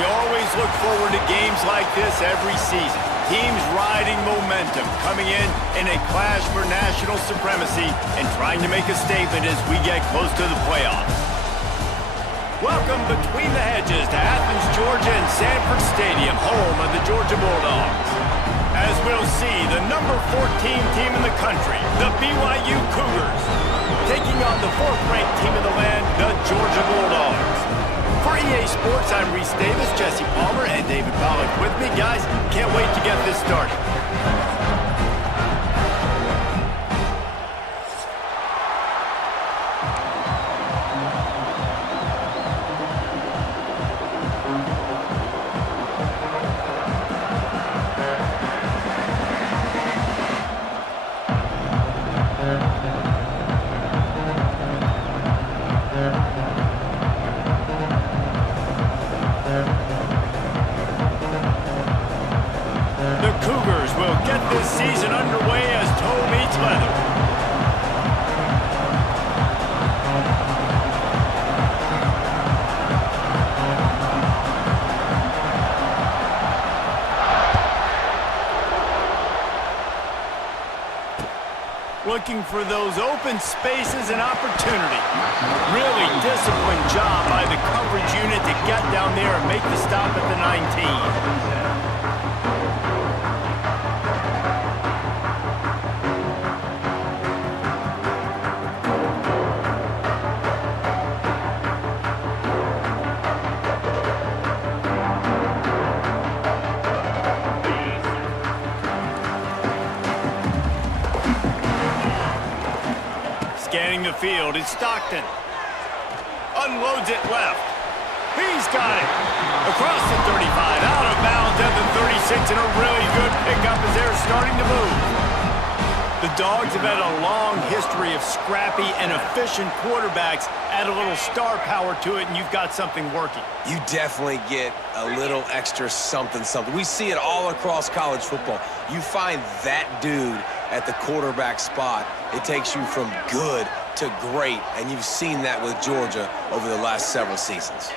We always look forward to games like this every season. Teams riding momentum, coming in a clash for national supremacy and trying to make a statement as we get close to the playoffs. Welcome between the hedges to Athens, Georgia and Sanford Stadium, home of the Georgia Bulldogs. As we'll see, the number 14 team in the country, the BYU Cougars, taking on the 4th-ranked team in the land, the Georgia Bulldogs. For EA Sports, I'm Reese Davis, Jesse Palmer, and David Pollack with me. Guys, can't wait to get this started. This season underway as toe meets leather. Looking for those open spaces and opportunity. Really disciplined job by the coverage unit to get down there and make the stop at the 19. Scanning the field, it's Stockton. Unloads it left. He's got it. Across the 35, out of bounds at the 36, and a really good pickup as they're starting to move. The Dogs have had a long history of scrappy and efficient quarterbacks. Add a little star power to it, and you've got something working. You definitely get a little extra something. We see it all across college football. You find that dude at the quarterback spot, it takes you from good to great, and you've seen that with Georgia over the last several seasons.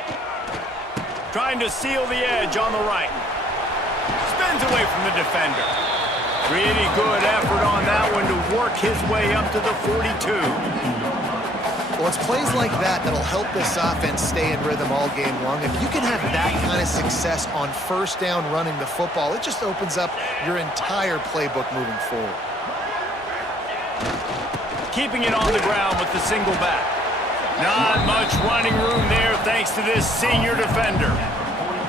Trying to seal the edge on the right. Spins away from the defender. Pretty good effort on that one to work his way up to the 42. Well, it's plays like that that'll help this offense stay in rhythm all game long. If you can have that kind of success on first down running the football, it just opens up your entire playbook moving forward. Keeping it on the ground with the single back. Not much running room there thanks to this senior defender.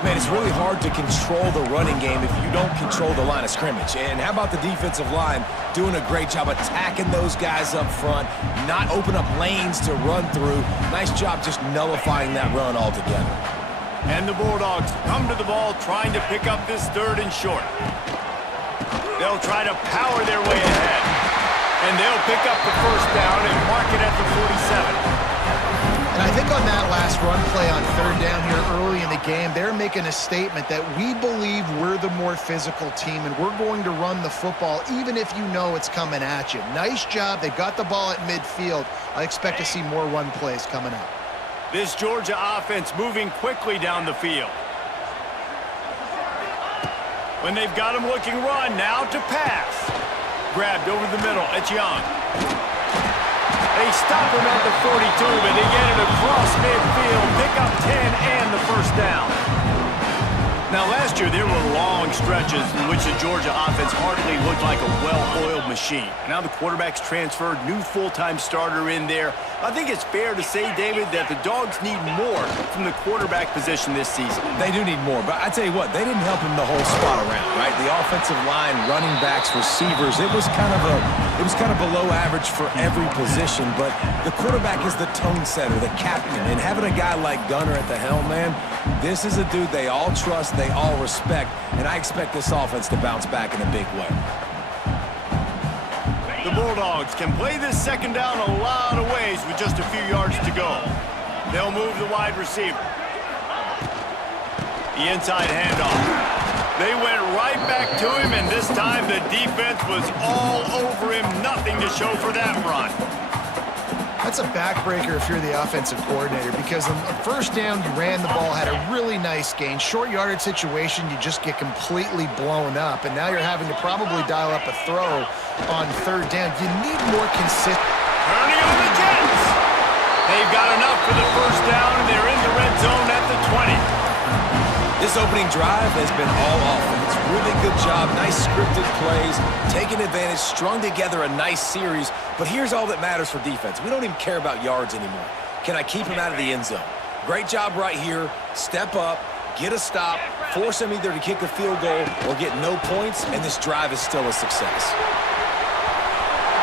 Man, it's really hard to control the running game if you don't control the line of scrimmage. And how about the defensive line doing a great job attacking those guys up front, not open up lanes to run through. Nice job just nullifying that run altogether. And the Bulldogs come to the ball trying to pick up this 3rd and short. They'll try to power their way ahead. And they'll pick up the first down and mark it at the 47. And I think on that last run play on 3rd down here early in the game, they're making a statement that we believe we're the more physical team and we're going to run the football even if you know it's coming at you. Nice job. They got the ball at midfield. I expect to see more run plays coming up. This Georgia offense moving quickly down the field. When they've got him looking run, now to pass. Grabbed over the middle, it's Young. They stop him at the 42, but they get it across midfield, pick up 10 and the first down. Now, last year, there were long stretches in which the Georgia offense hardly looked like a well-oiled machine. Now the quarterback's transferred, new full-time starter in there. I think it's fair to say, David, that the Dogs need more from the quarterback position this season. They do need more, but I tell you what, they didn't help him the whole spot around, right? The offensive line, running backs, receivers, it was kind of below average for every position, but the quarterback is the tone setter, the captain, and having a guy like Gunner at the helm, man, this is a dude they all trust, they all respect, and I expect this offense to bounce back in a big way. The Bulldogs can play this 2nd down a lot of ways with just a few yards to go. They'll move the wide receiver. The inside handoff. They went right back to him, and this time the defense was all over him. Nothing to show for that run. that's a backbreaker if you're the offensive coordinator, because on first down, you ran the ball, had a really nice gain. Short yardage situation, you just get completely blown up, and now you're having to probably dial up a throw on third down. You need more consistent. Turning on the Jets. They've got enough for the first down, and they're in the red zone at the 20. This opening drive has been all offense. Really good job, nice scripted plays, taking advantage, strung together a nice series. But here's all that matters for defense. We don't even care about yards anymore. Can I keep him out of the end zone? Great job right here. Step up, get a stop, force him either to kick a field goal or get no points, and this drive is still a success.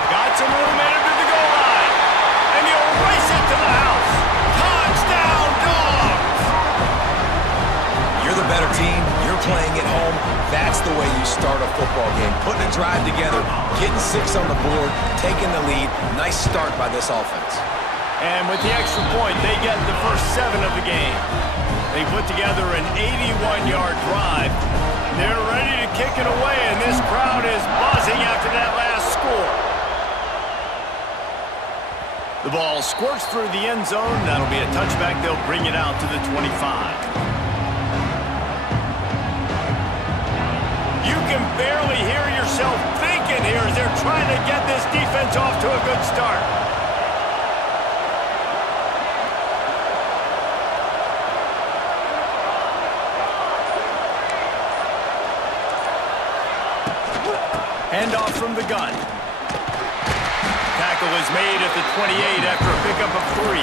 Got some room entered to the goal line, and he'll race it to the house. Touchdown, Dogs! You're the better team. You're playing at home. That's the way you start a football game. Putting a drive together, getting 6 on the board, taking the lead. Nice start by this offense. And with the extra point, they get the first 7 of the game. They put together an 81-yard drive. They're ready to kick it away, and this crowd is buzzing after that last score. The ball squirts through the end zone. That'll be a touchback. They'll bring it out to the 25. You can barely hear yourself thinking here as they're trying to get this defense off to a good start. Handoff from the gun. Tackle is made at the 28 after a pickup of 3.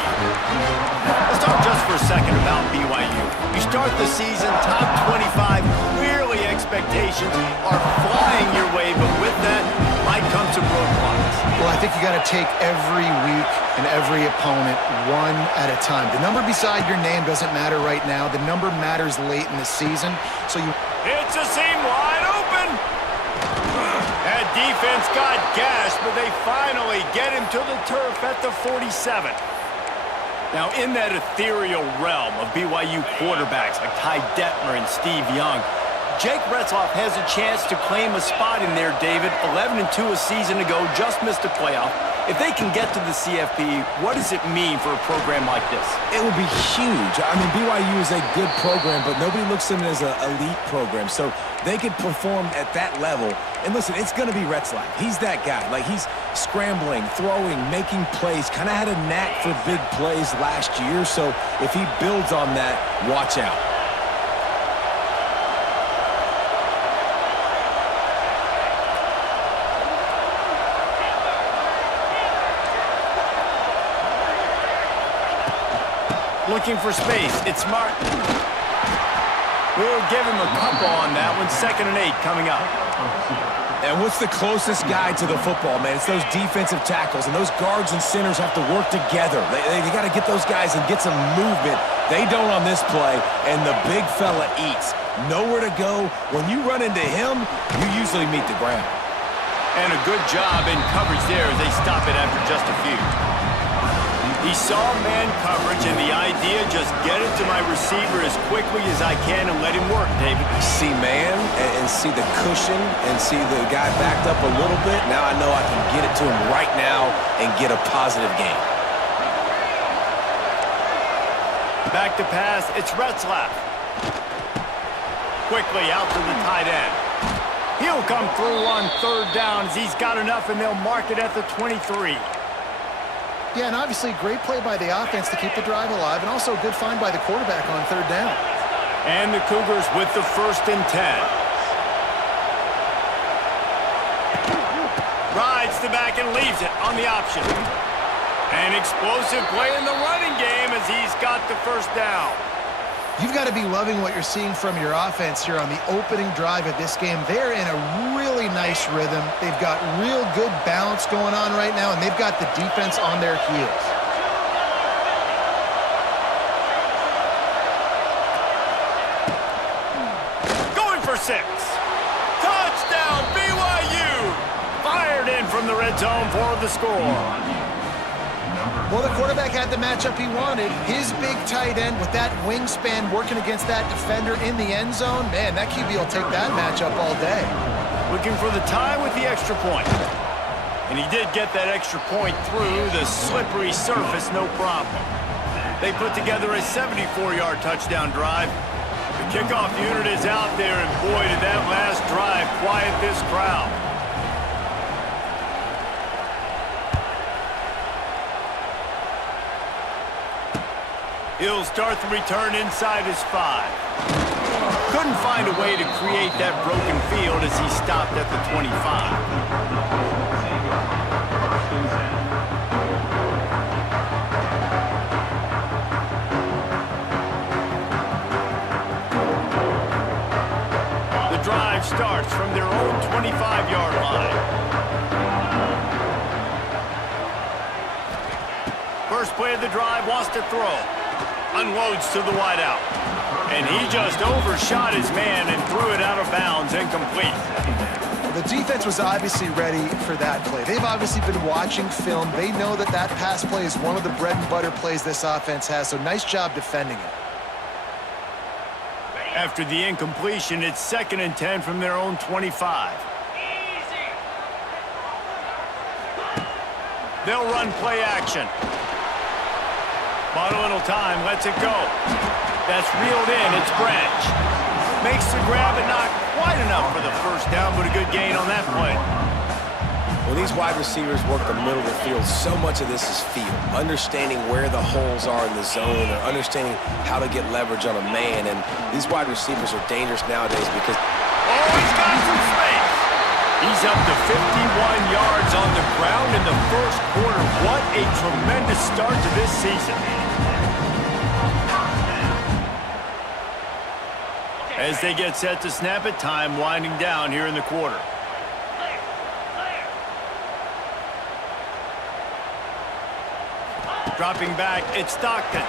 Let's talk just for a second about BYU. You start the season top 25. Clearly expectations are flying your way, but with that might come some roadblocks. Well, I think you got to take every week and every opponent one at a time. The number beside your name doesn't matter right now. The number matters late in the season. So you. It's a seam wide open. That defense got gashed, but they finally get him to the turf at the 47. Now, in that ethereal realm of BYU quarterbacks like Ty Detmer and Steve Young, Jake Retzlaff has a chance to claim a spot in there, David. 11-2 a season ago, just missed a playoff. If they can get to the CFP, what does it mean for a program like this? It would be huge. I mean, BYU is a good program, but nobody looks at them as an elite program. So they could perform at that level. And listen, it's going to be Retzlaff. He's that guy. Like, he's scrambling, throwing, making plays. Kind of had a knack for big plays last year. So if he builds on that, watch out. Looking for space. It's Martin. We'll give him a couple on that one. 2nd and 8 coming up. And what's the closest guy to the football, man? It's those defensive tackles, and those guards and centers have to work together. They got to get those guys and get some movement. They don't on this play, and the big fella eats. Nowhere to go. When you run into him, you usually meet the ground. And a good job in coverage there as they stop it after just a few. He saw man coverage, and the idea, just get it to my receiver as quickly as I can and let him work, David. See man and see the cushion and see the guy backed up a little bit. Now I know I can get it to him right now and get a positive gain. Back to pass. It's Retzlaff. Quickly out to the tight end. He'll come through on 3rd down as he's got enough, and they'll mark it at the 23. Yeah, and obviously great play by the offense to keep the drive alive, and also a good find by the quarterback on 3rd down. And the Cougars with the 1st and 10. Rides the back and leaves it on the option. An explosive play in the running game as he's got the 1st down. You've got to be loving what you're seeing from your offense here on the opening drive of this game. They're in a really nice rhythm. They've got real good balance going on right now, and they've got the defense on their heels. Going for 6. Touchdown, BYU! Fired in from the red zone for the score. Well, the quarterback had the matchup he wanted. His big tight end with that wingspan working against that defender in the end zone. Man, that QB will take that matchup all day. Looking for the tie with the extra point. And he did get that extra point through the slippery surface, no problem. They put together a 74-yard touchdown drive. The kickoff unit is out there, and boy, did that last drive quiet this crowd. He'll start the return inside his 5. Couldn't find a way to create that broken field as he stopped at the 25. The drive starts from their own 25-yard line. First play of the drive, wants to throw. Unloads to the wideout. And he just overshot his man and threw it out of bounds, incomplete. The defense was obviously ready for that play. They've obviously been watching film. They know that that pass play is one of the bread and butter plays this offense has, so nice job defending it. After the incompletion, it's 2nd and 10 from their own 25. They'll run play action. Bought a little time, lets it go. That's reeled in, it's Branch. Makes the grab, but not quite enough for the first down, but a good gain on that play. When these wide receivers work the middle of the field, so much of this is feel. Understanding where the holes are in the zone, or understanding how to get leverage on a man. And these wide receivers are dangerous nowadays because... Oh, he's got some space! He's up to 51 yards on the ground in the first quarter. What a tremendous start to this season. As they get set to snap it, time winding down here in the quarter. Dropping back, it's Stockton.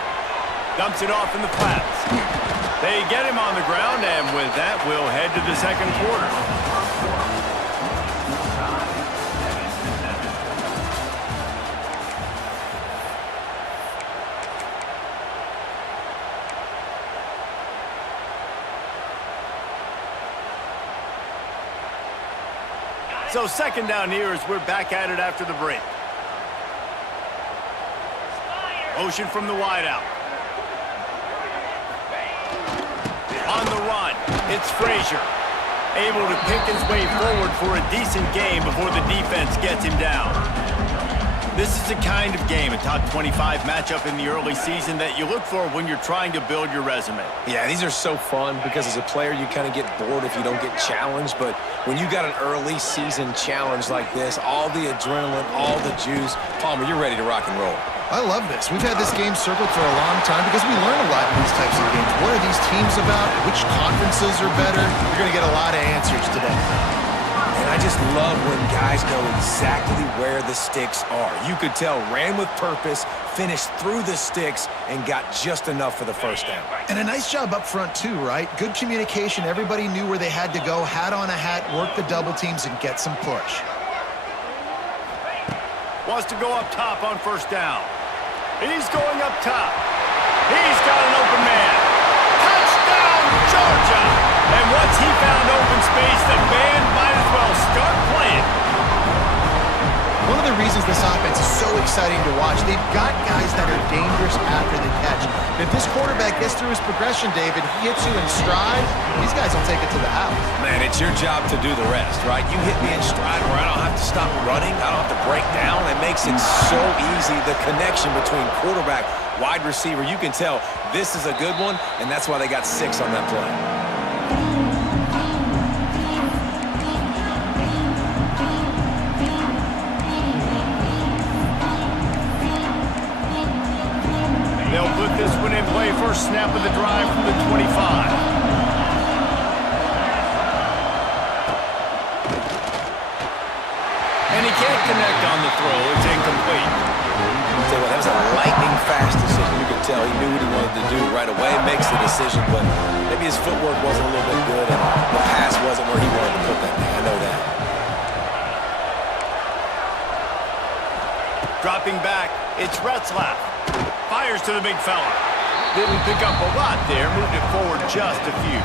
Dumps it off in the flats. They get him on the ground, and with that, we'll head to the second quarter. So 2nd down here as we're back at it after the break. Motion from the wideout. On the run, it's Frazier. Able to pick his way forward for a decent game before the defense gets him down. This is the kind of game, a top 25 matchup in the early season, that you look for when you're trying to build your resume. Yeah, these are so fun because as a player, you kind of get bored if you don't get challenged. But when you got an early season challenge like this, all the adrenaline, all the juice, Palmer, you're ready to rock and roll. I love this. We've had this game circled for a long time because we learn a lot in these types of games. What are these teams about? Which conferences are better? You're going to get a lot of answers today. And I just love when guys know exactly where the sticks are. You could tell ran with purpose, finished through the sticks, and got just enough for the first down. And a nice job up front too, right? Good communication. Everybody knew where they had to go, hat on a hat, work the double teams, and get some push. Wants to go up top on first down. He's going up top. He's got an open man. Touchdown, Georgia! And once he found open space, the band might as well start playing. One of the reasons this offense is so exciting to watch, they've got guys that are dangerous after the catch. And if this quarterback gets through his progression, David, he hits you in stride, these guys will take it to the house. Man, it's your job to do the rest, right? You hit me in stride where I don't have to stop running, I don't have to break down. It makes it so easy, the connection between quarterback, wide receiver. You can tell this is a good one, and that's why they got 6 on that play. They'll put this one in play, first snap of the drive from the 25. And he can't connect on the throw. It's incomplete. Tell you what, that was a lightning-fast decision. You could tell he knew what he wanted to do right away. Makes the decision, but maybe his footwork wasn't a little bit good, and the pass wasn't where he wanted to put that thing. I know that. Dropping back, it's Retzlaff. Fires to the big fella. Didn't pick up a lot there, moved it forward just a few.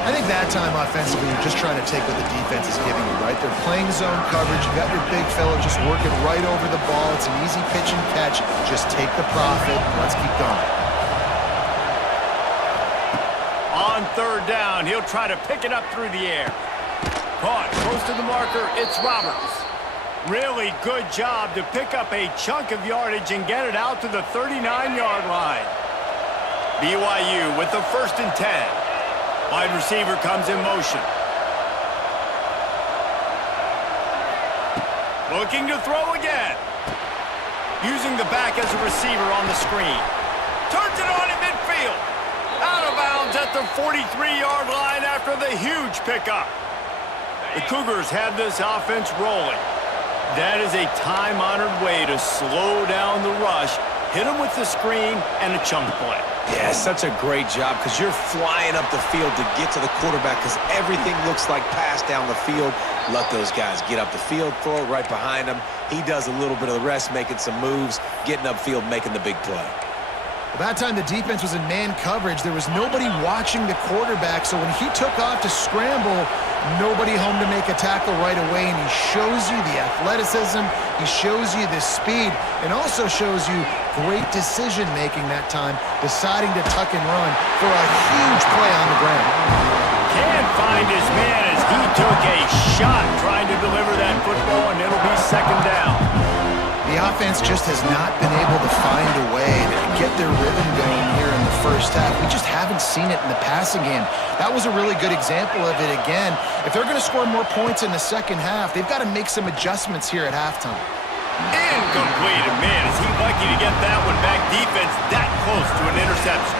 I think that time offensively, you're just trying to take what the defense is giving you, right? They're playing zone coverage. You got your big fellow just working right over the ball. It's an easy pitch and catch. Just take the profit. Let's keep going. On third down, he'll try to pick it up through the air. Caught close to the marker. It's Roberts. Really good job to pick up a chunk of yardage and get it out to the 39-yard line. BYU with the 1st and 10. Wide receiver comes in motion. Looking to throw again. Using the back as a receiver on the screen. Turns it on in midfield. Out of bounds at the 43-yard line after the huge pickup. The Cougars have this offense rolling. That is a time-honored way to slow down the rush, hit them with the screen, and a chunk play. Yeah, such a great job because you're flying up the field to get to the quarterback because everything looks like pass down the field. Let those guys get up the field, throw it right behind him. He does a little bit of the rest, making some moves, getting upfield, making the big play. Well, that time the defense was in man coverage. There was nobody watching the quarterback, so when he took off to scramble, nobody home to make a tackle right away, and he shows you the athleticism, he shows you the speed, and also shows you great decision-making that time, deciding to tuck and run for a huge play on the ground. Can't find his man as he took a shot trying to deliver that football, and it'll be 2nd down. The offense just has not been able to find a way to get their rhythm going here in the first half. We just haven't seen it in the passing game. That was a really good example of it again. If they're going to score more points in the second half, they've got to make some adjustments here at halftime. Incomplete. And man, is he lucky to get that one back. Defense that close to an interception.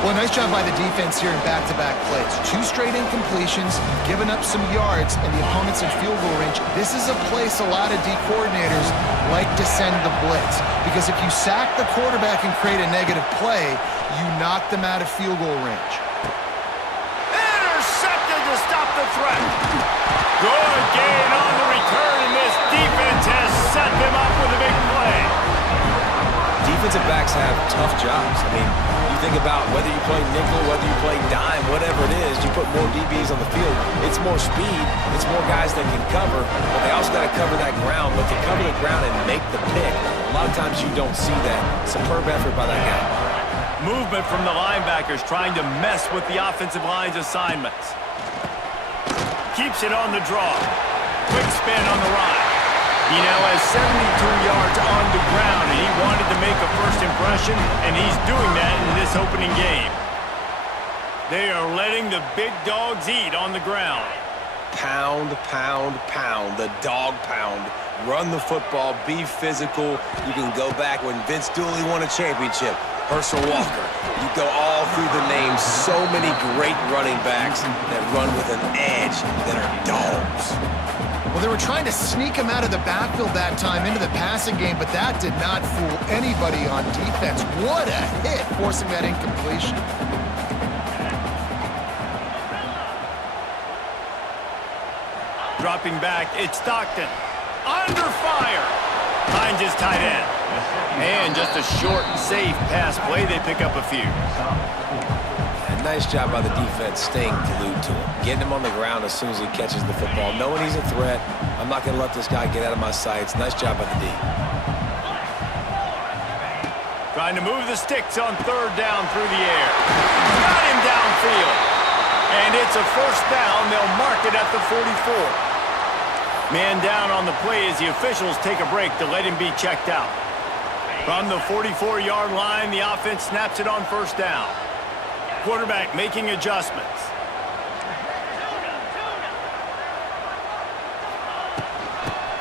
Well, nice job by the defense here in back-to-back plays. 2 straight incompletions, giving up some yards, and the opponent's in field goal range. This is a place a lot of D coordinators like to send the blitz, because if you sack the quarterback and create a negative play, you knock them out of field goal range. Intercepted to stop the threat. Good gain on the return, and this defense has set them up with a big play. Defensive backs have tough jobs. I mean, you think about whether you play nickel, whether you play dime, whatever it is, you put more DBs on the field. It's more speed. It's more guys that can cover, but they also got to cover that ground. But to cover the ground and make the pick, a lot of times you don't see that. Superb effort by that guy. Movement from the linebackers trying to mess with the offensive line's assignments. Keeps it on the draw. Quick spin on the run. He now has 72 yards on the ground, and he wanted to make a first impression, and he's doing that in this opening game. They are letting the big dogs eat on the ground. Pound, pound, pound, the dog pound. Run the football, be physical. You can go back when Vince Dooley won a championship. Herschel Walker. You go all through the names. So many great running backs that run with an edge that are dogs. Well, they were trying to sneak him out of the backfield that time into the passing game, but that did not fool anybody on defense. What a hit, forcing that incompletion. Dropping back, it's Stockton. Under fire. Finds his tight end. And just a short, safe pass play. They pick up a few. And nice job by the defense staying glued to him. Getting him on the ground as soon as he catches the football. Knowing he's a threat. I'm not going to let this guy get out of my sights. Nice job by the D. Trying to move the sticks on 3rd down through the air. Got him downfield. And it's a 1st down. They'll mark it at the 44. Man down on the play as the officials take a break to let him be checked out. From the 44-yard line, the offense snaps it on 1st down. Quarterback making adjustments.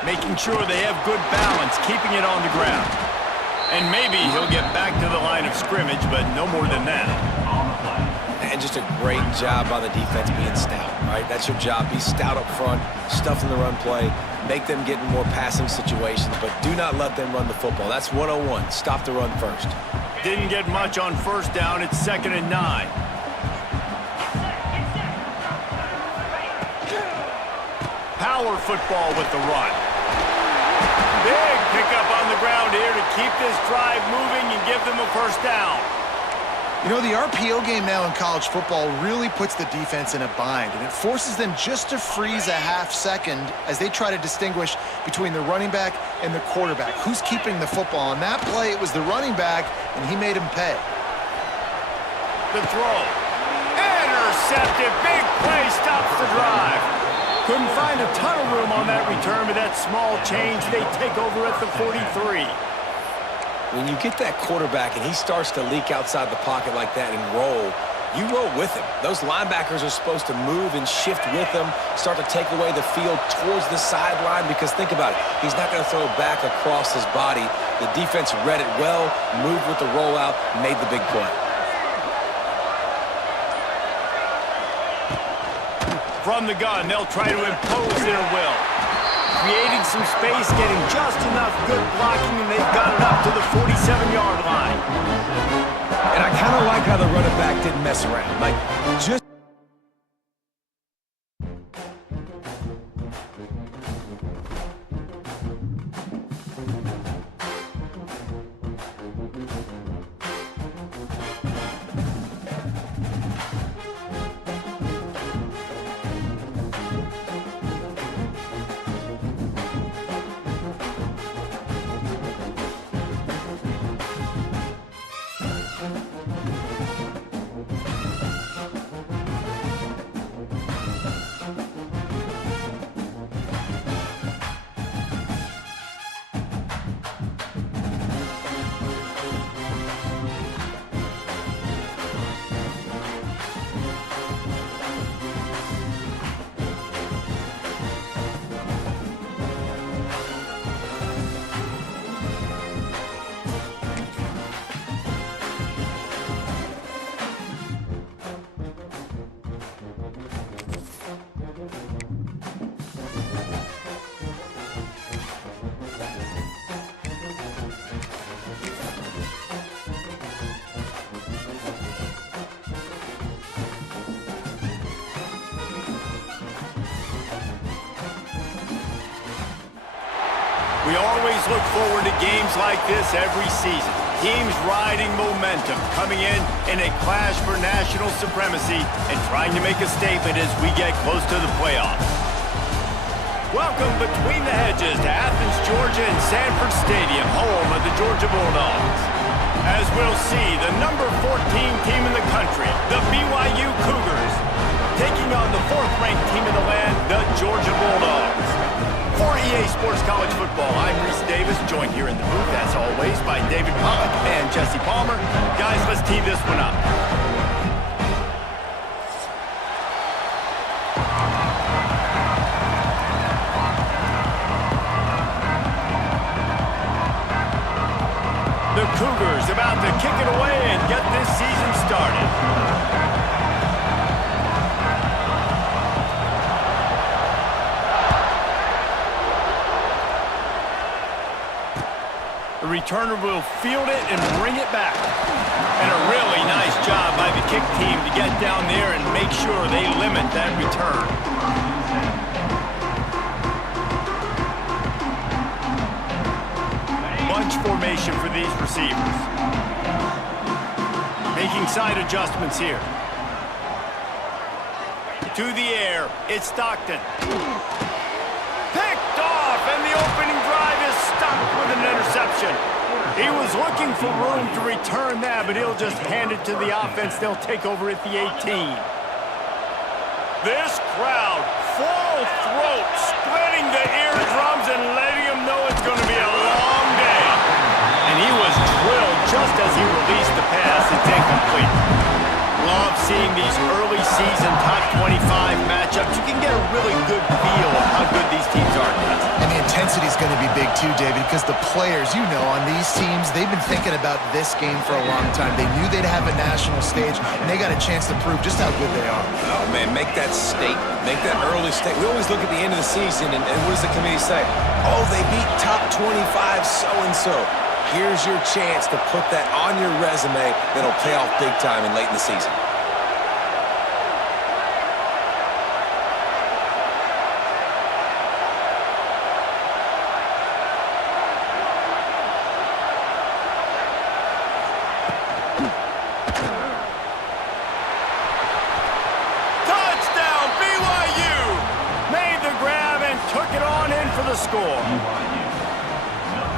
Making sure they have good balance, keeping it on the ground. And maybe he'll get back to the line of scrimmage, but no more than that. And just a great job by the defense being stout, right? That's your job. Be stout up front, stuff in the run play, make them get in more passing situations, but do not let them run the football. That's 101. Stop the run first. Didn't get much on 1st down. It's 2nd and 9. Power football with the run. Big pickup on the ground here to keep this drive moving and give them a 1st down. You know, the RPO game now in college football really puts the defense in a bind, and it forces them just to freeze a half second as they try to distinguish between the running back and the quarterback. Who's keeping the football? On that play, it was the running back, and he made him pay. The throw. Intercepted. Big play stops the drive. Couldn't find a ton of room on that return, but that small change, they take over at the 43. When you get that quarterback and he starts to leak outside the pocket like that and roll, you roll with him. Those linebackers are supposed to move and shift with him, start to take away the field towards the sideline, because think about it, he's not going to throw back across his body. The defense read it well, moved with the rollout, made the big play. From the gun, they'll try to impose their will. Creating some space, getting just enough good blocking, and they've got it up to the 47-yard line. And I kind of like how the running back didn't mess around. Like, just... We always look forward to games like this every season. Teams riding momentum, coming in a clash for national supremacy and trying to make a statement as we get close to the playoffs. Welcome between the hedges to Athens, Georgia and Sanford Stadium, home of the Georgia Bulldogs. As we'll see, the number 14 team in the country, the BYU Cougars, taking on the 4th-ranked team in the land, the Georgia Bulldogs. For EA Sports College Football, I'm Reese Davis, joined here in the booth, as always, by David Pollock and Jesse Palmer. Guys, let's tee this one up. The Cougars about to kick it away and get this season started. The returner will field it and bring it back. And a really nice job by the kick team to get down there and make sure they limit that return. Bunch formation for these receivers. Making side adjustments here. To the air, it's Stockton. Picked off, and the opening drive is stopped with an interception. He was looking for room to return that, but he'll just hand it to the offense. They'll take over at the 18. This crowd, full throat, splitting the eardrums and letting them know it's going to be a long day. And he was drilled just as he released the pass. It's incomplete. Love seeing these early season top 25 matchups. You can get a really good feel of how good these teams are. And the intensity is going to be big too, David, because the players, you know, on these teams, they've been thinking about this game for a long time. They knew they'd have a national stage, and they got a chance to prove just how good they are. Oh, man, make that statement. Make that early statement. We always look at the end of the season, and what does the committee say? Oh, they beat top 25 so-and-so. Here's your chance to put that on your resume that'll pay off big time and late in the season. to score.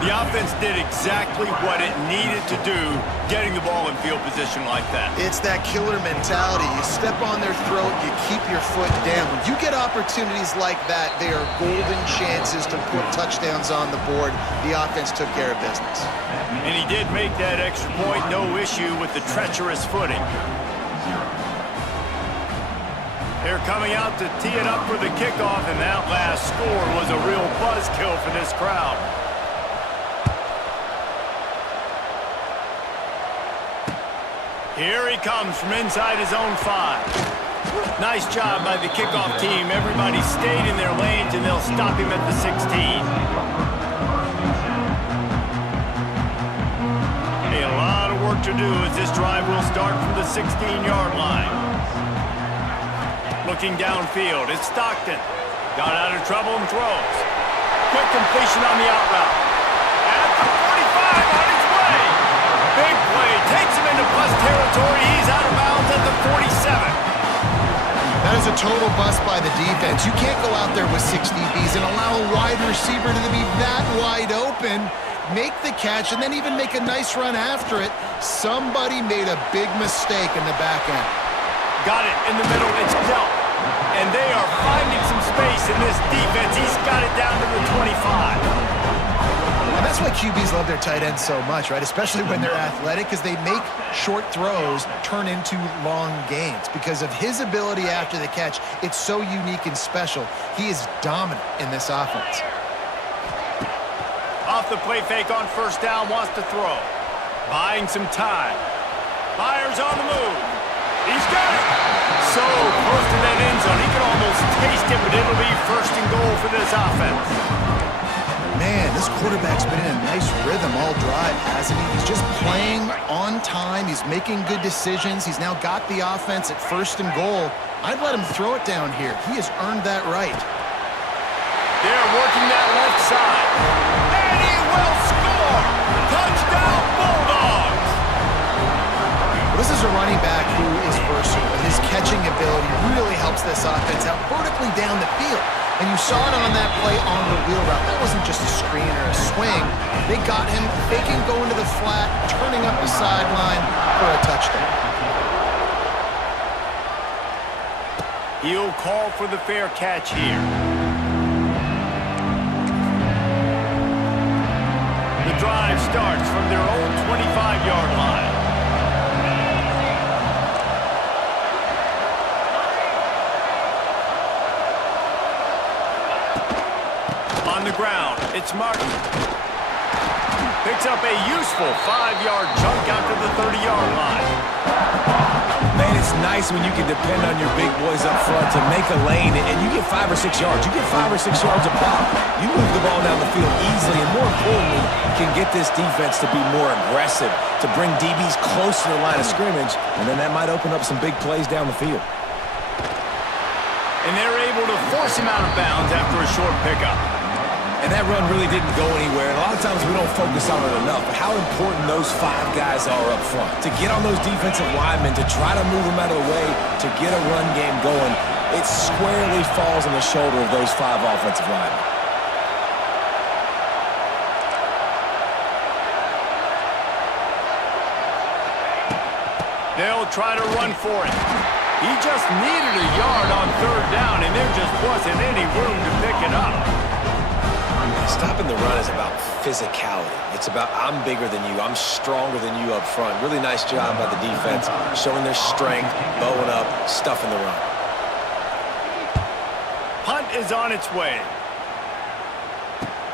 The offense did exactly what it needed to do, getting the ball in field position like that. It's that killer mentality. You step on their throat, you keep your foot down. When you get opportunities like that, they are golden chances to put touchdowns on the board. The offense took care of business. And he did make that extra point, no issue with the treacherous footing. They're coming out to tee it up for the kickoff, and that last score was a real buzzkill for this crowd. Here he comes from inside his own 5. Nice job by the kickoff team. Everybody stayed in their lanes, and they'll stop him at the 16. A lot of work to do as this drive will start from the 16-yard line. Looking downfield, it's Stockton. Got out of trouble and throws. Quick completion on the out route. At the 45, on his way. Big play, takes him into plus territory. He's out of bounds at the 47. That is a total bust by the defense. You can't go out there with 6 DBs and allow a wide receiver to be that wide open, make the catch, and then even make a nice run after it. Somebody made a big mistake in the back end. Got it in the middle, it's dealt. And they are finding some space in this defense. He's got it down to the 25. And that's why QBs love their tight ends so much, right? Especially when they're athletic, because they make short throws turn into long gains. Because of his ability after the catch, it's so unique and special. He is dominant in this offense. Off the play fake on first down, wants to throw. Buying some time. Fires on the move. He's got it. So close to that end zone. He can almost taste it, but it'll be first and goal for this offense. Man, this quarterback's been in a nice rhythm all drive, hasn't he? He's just playing on time. He's making good decisions. He's now got the offense at first and goal. I'd let him throw it down here. He has earned that right. They're working that left side. And he will score! Touchdown, Bulldogs! This is a running back who is versatile. His catching ability really helps this offense out vertically down the field. And you saw it on that play on the wheel route. That wasn't just a screen or a swing. They got him faking going to the flat, turning up the sideline for a touchdown. He'll call for the fair catch here. The drive starts from their own 25-yard line. On the ground, it's Martin. Picks up a useful 5-yard chunk out to the 30-yard line. Man, it's nice when you can depend on your big boys up front to make a lane, and you get 5 or 6 yards. You get 5 or 6 yards a pop. You move the ball down the field easily, and more importantly, can get this defense to be more aggressive, to bring DBs close to the line of scrimmage, and then that might open up some big plays down the field. And they're able to force him out of bounds after a short pickup. And that run really didn't go anywhere. And a lot of times we don't focus on it enough, but how important those 5 guys are up front. To get on those defensive linemen, to try to move them out of the way, to get a run game going, it squarely falls on the shoulder of those 5 offensive linemen. They'll try to run for it. He just needed a yard on third down, and there just wasn't any room to pick it up. Stopping the run is about physicality. It's about I'm bigger than you, I'm stronger than you up front. Really nice job by the defense, showing their strength, bowing up, stuffing the run. Punt is on its way.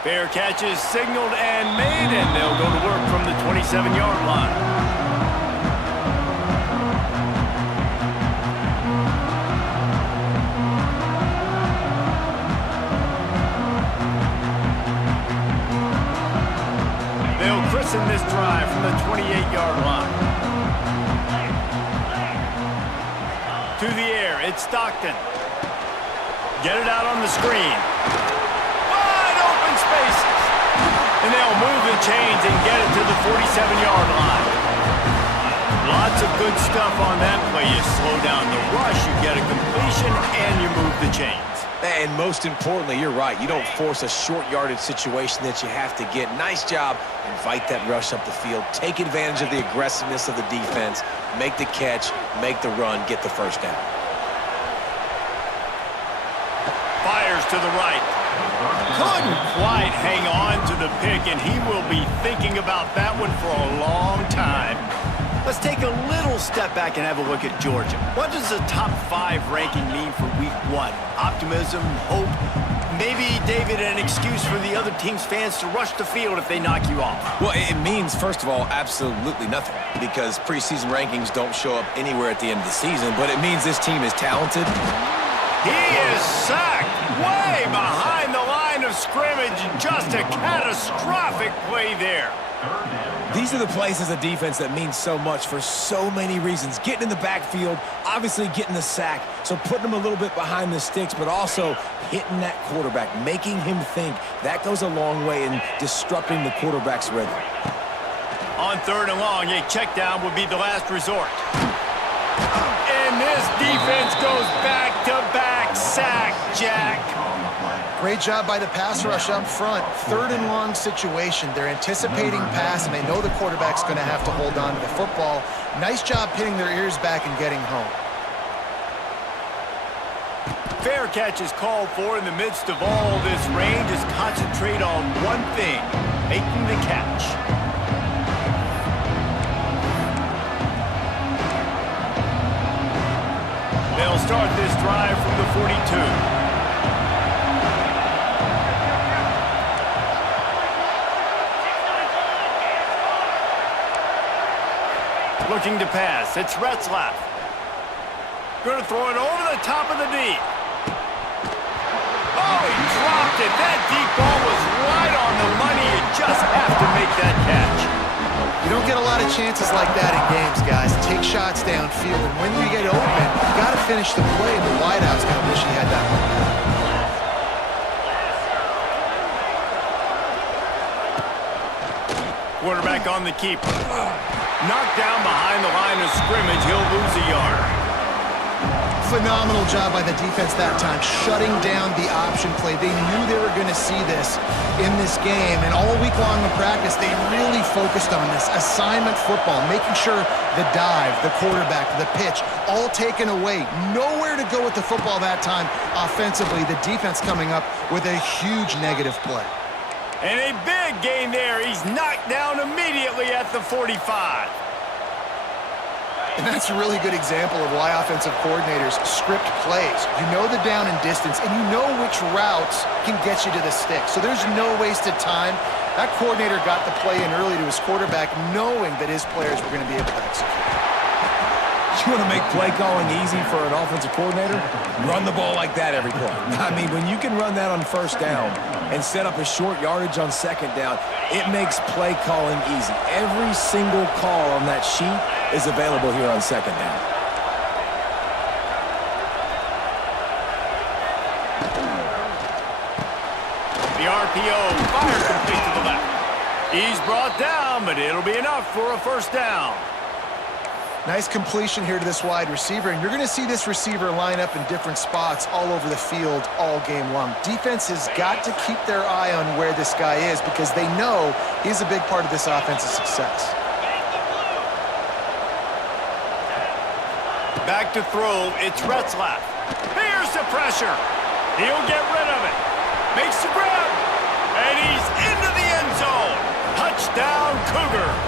Fair catch is signaled and made, and they'll go to work from the 27-yard line. In this drive from the 28-yard line. To the air, it's Stockton. Get it out on the screen. Wide open spaces. And they'll move the chains and get it to the 47-yard line. Lots of good stuff on that play. You slow down the rush, you get a completion, and you move the chains. And most importantly, you're right. You don't force a short yardage situation that you have to get. Nice job. Invite that rush up the field. Take advantage of the aggressiveness of the defense. Make the catch, make the run, get the first down. Fires to the right. Couldn't quite hang on to the pick, and he will be thinking about that one for a long time. Let's take a little step back and have a look at Georgia. What does the top 5 ranking mean for week 1? Optimism, hope, maybe, David, an excuse for the other team's fans to rush the field if they knock you off? Well, it means, first of all, absolutely nothing, because preseason rankings don't show up anywhere at the end of the season, but it means this team is talented. He is sacked way behind the line of scrimmage. Just a catastrophic play there. These are the plays as a defense that mean so much for so many reasons. Getting in the backfield, obviously getting the sack, so putting him a little bit behind the sticks, but also hitting that quarterback, making him think. That goes a long way in disrupting the quarterback's rhythm. On 3rd and long, a check down would be the last resort. And this defense goes back-to-back sack, Jack. Great job by the pass rush up front. 3rd and long situation. They're anticipating pass, and they know the quarterback's going to have to hold on to the football. Nice job pinning their ears back and getting home. Fair catch is called for in the midst of all this rain. Just concentrate on one thing, making the catch. They'll start this drive from the 42. Looking to pass. It's Retzlaff. Going to throw it over the top of the D. Oh, he dropped it. That deep ball was right on the money. You just have to make that catch. You don't get a lot of chances like that in games, guys. Take shots downfield, and when we get open, you got to finish the play, and the wideout's going to wish he had that one back. Quarterback on the keeper. Knocked down behind the line of scrimmage. He'll lose a yard. Phenomenal job by the defense that time, shutting down the option play. They knew they were going to see this in this game, and all week long in practice, they really focused on this assignment football, making sure the dive, the quarterback, the pitch, all taken away. Nowhere to go with the football that time offensively. The defense coming up with a huge negative play. And a big gain there. He's knocked down immediately at the 45. And that's a really good example of why offensive coordinators script plays. You know the down and distance, and you know which routes can get you to the stick. So there's no wasted time. That coordinator got the play in early to his quarterback, knowing that his players were going to be able to execute. You want to make play calling easy for an offensive coordinator? Run the ball like that every play. I mean, when you can run that on 1st down and set up a short yardage on 2nd down, it makes play calling easy. Every single call on that sheet is available here on 2nd down. The RPO fires complete to the left. He's brought down, but it'll be enough for a 1st down. Nice completion here to this wide receiver, and you're going to see this receiver line up in different spots all over the field all game long. Defense has got to keep their eye on where this guy is because they know he's a big part of this offense's success. Back to throw, it's Retzlaff. Here's the pressure. He'll get rid of it. Makes the grab. And he's into the end zone. Touchdown, Cougars.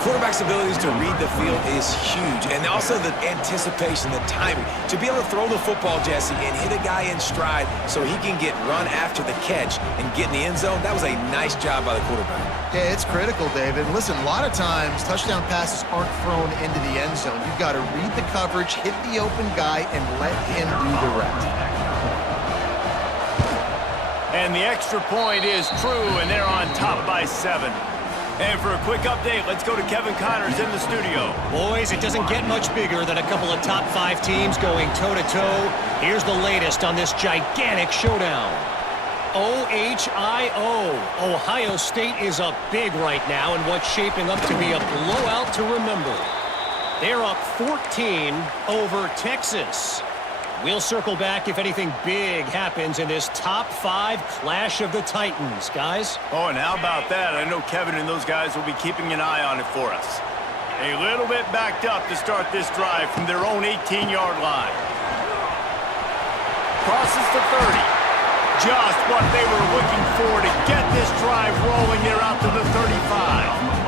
Quarterback's abilities to read the field is huge, and also the anticipation, the timing. To be able to throw the football, Jesse, and hit a guy in stride so he can get run after the catch and get in the end zone, that was a nice job by the quarterback. Yeah, it's critical, David. Listen, a lot of times touchdown passes aren't thrown into the end zone. You've got to read the coverage, hit the open guy, and let him do the rest. And the extra point is true, and they're on top by 7. And for a quick update, let's go to Kevin Connors in the studio. Boys, it doesn't get much bigger than a couple of top 5 teams going toe-to-toe. Here's the latest on this gigantic showdown. OHIO. Ohio State is up big right now in what's shaping up to be a blowout to remember. They're up 14 over Texas. We'll circle back if anything big happens in this top 5 clash of the Titans, guys. Oh, and how about that? I know Kevin and those guys will be keeping an eye on it for us. A little bit backed up to start this drive from their own 18-yard line. Crosses the 30. Just what they were looking for to get this drive rolling there out to the 35.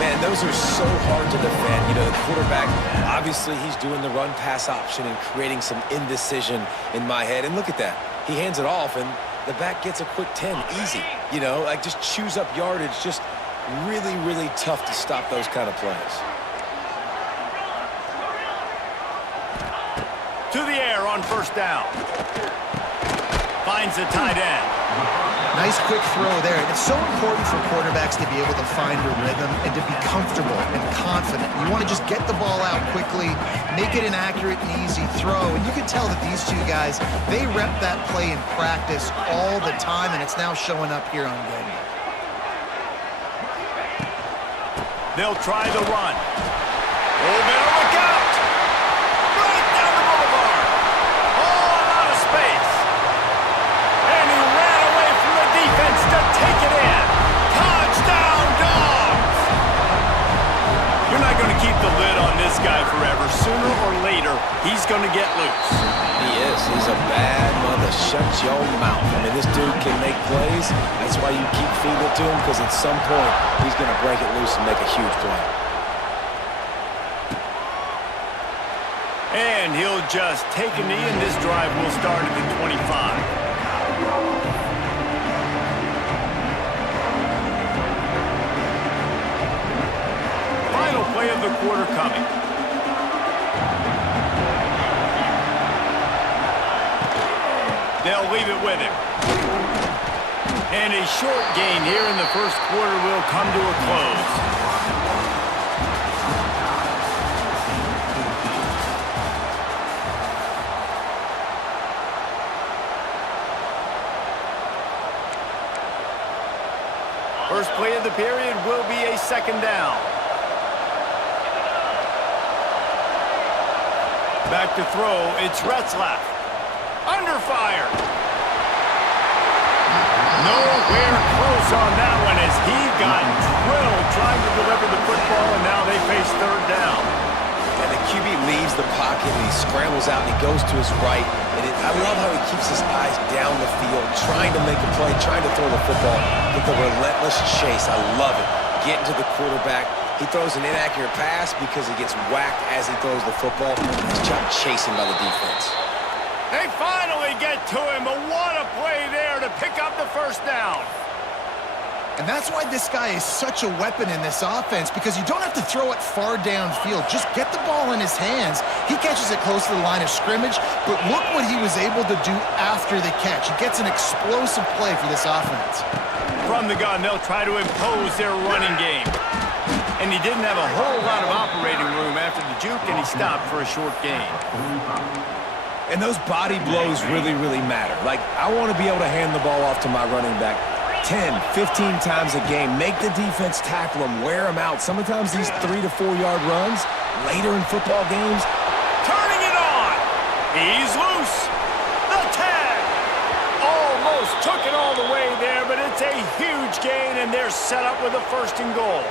Man, those are so hard to defend. You know, the quarterback, obviously he's doing the run-pass option and creating some indecision in my head. And look at that. He hands it off, and the back gets a quick 10. Easy. You know, like just chews up yardage. Just really, really tough to stop those kind of plays. To the air on first down. Finds the tight end. Nice quick throw there. It's so important for quarterbacks to be able to find a rhythm and to be comfortable and confident. You want to just get the ball out quickly, make it an accurate and easy throw. And you can tell that these two guys, they rep that play in practice all the time, and it's now showing up here on game day. They'll try the run. Oh, better look out! Right down the boulevard. Oh, a lot of space. And he ran away from the defense to take it in. Touchdown, Dogs! You're not going to keep the lid on this guy forever. Sooner or later, he's going to get loose. He is. He's a bad mother. Shut your mouth. I mean, this dude can make plays. That's why you keep feeding it to him, because at some point, he's going to break it loose and make a huge play. And he'll just take a knee, and this drive will start at the 25. Final play of the quarter coming. They'll leave it with him. And a short gain here in the first quarter will come to a close. First play of the period will be a second down. Back to throw, it's Retzlaff. Under fire. Nowhere close on that one as he got drilled trying to deliver the football, and now they face third down. And the QB leaves the pocket, and he scrambles out, and he goes to his right. And I love how he keeps his eyes down the field, trying to make a play, trying to throw the football with the relentless chase. I love it. Getting to the quarterback. He throws an inaccurate pass because he gets whacked as he throws the football. Nice job chasing by the defense. They finally get to him, but what a play there to pick up the first down. And that's why this guy is such a weapon in this offense, because you don't have to throw it far downfield. Just get the ball in his hands. He catches it close to the line of scrimmage, but look what he was able to do after the catch. He gets an explosive play for this offense. From the gun, they'll try to impose their running game. And he didn't have a whole lot of operating room after the juke, and he stopped for a short gain. And those body blows really, really matter. Like, I want to be able to hand the ball off to my running back 10, 15 times a game. Make the defense tackle him, wear him out. Sometimes these 3 to 4 yard runs later in football games. Turning it on. He's loose. The tag. Almost took it all the way there, but it's a huge gain, and they're set up with a 1st and goal.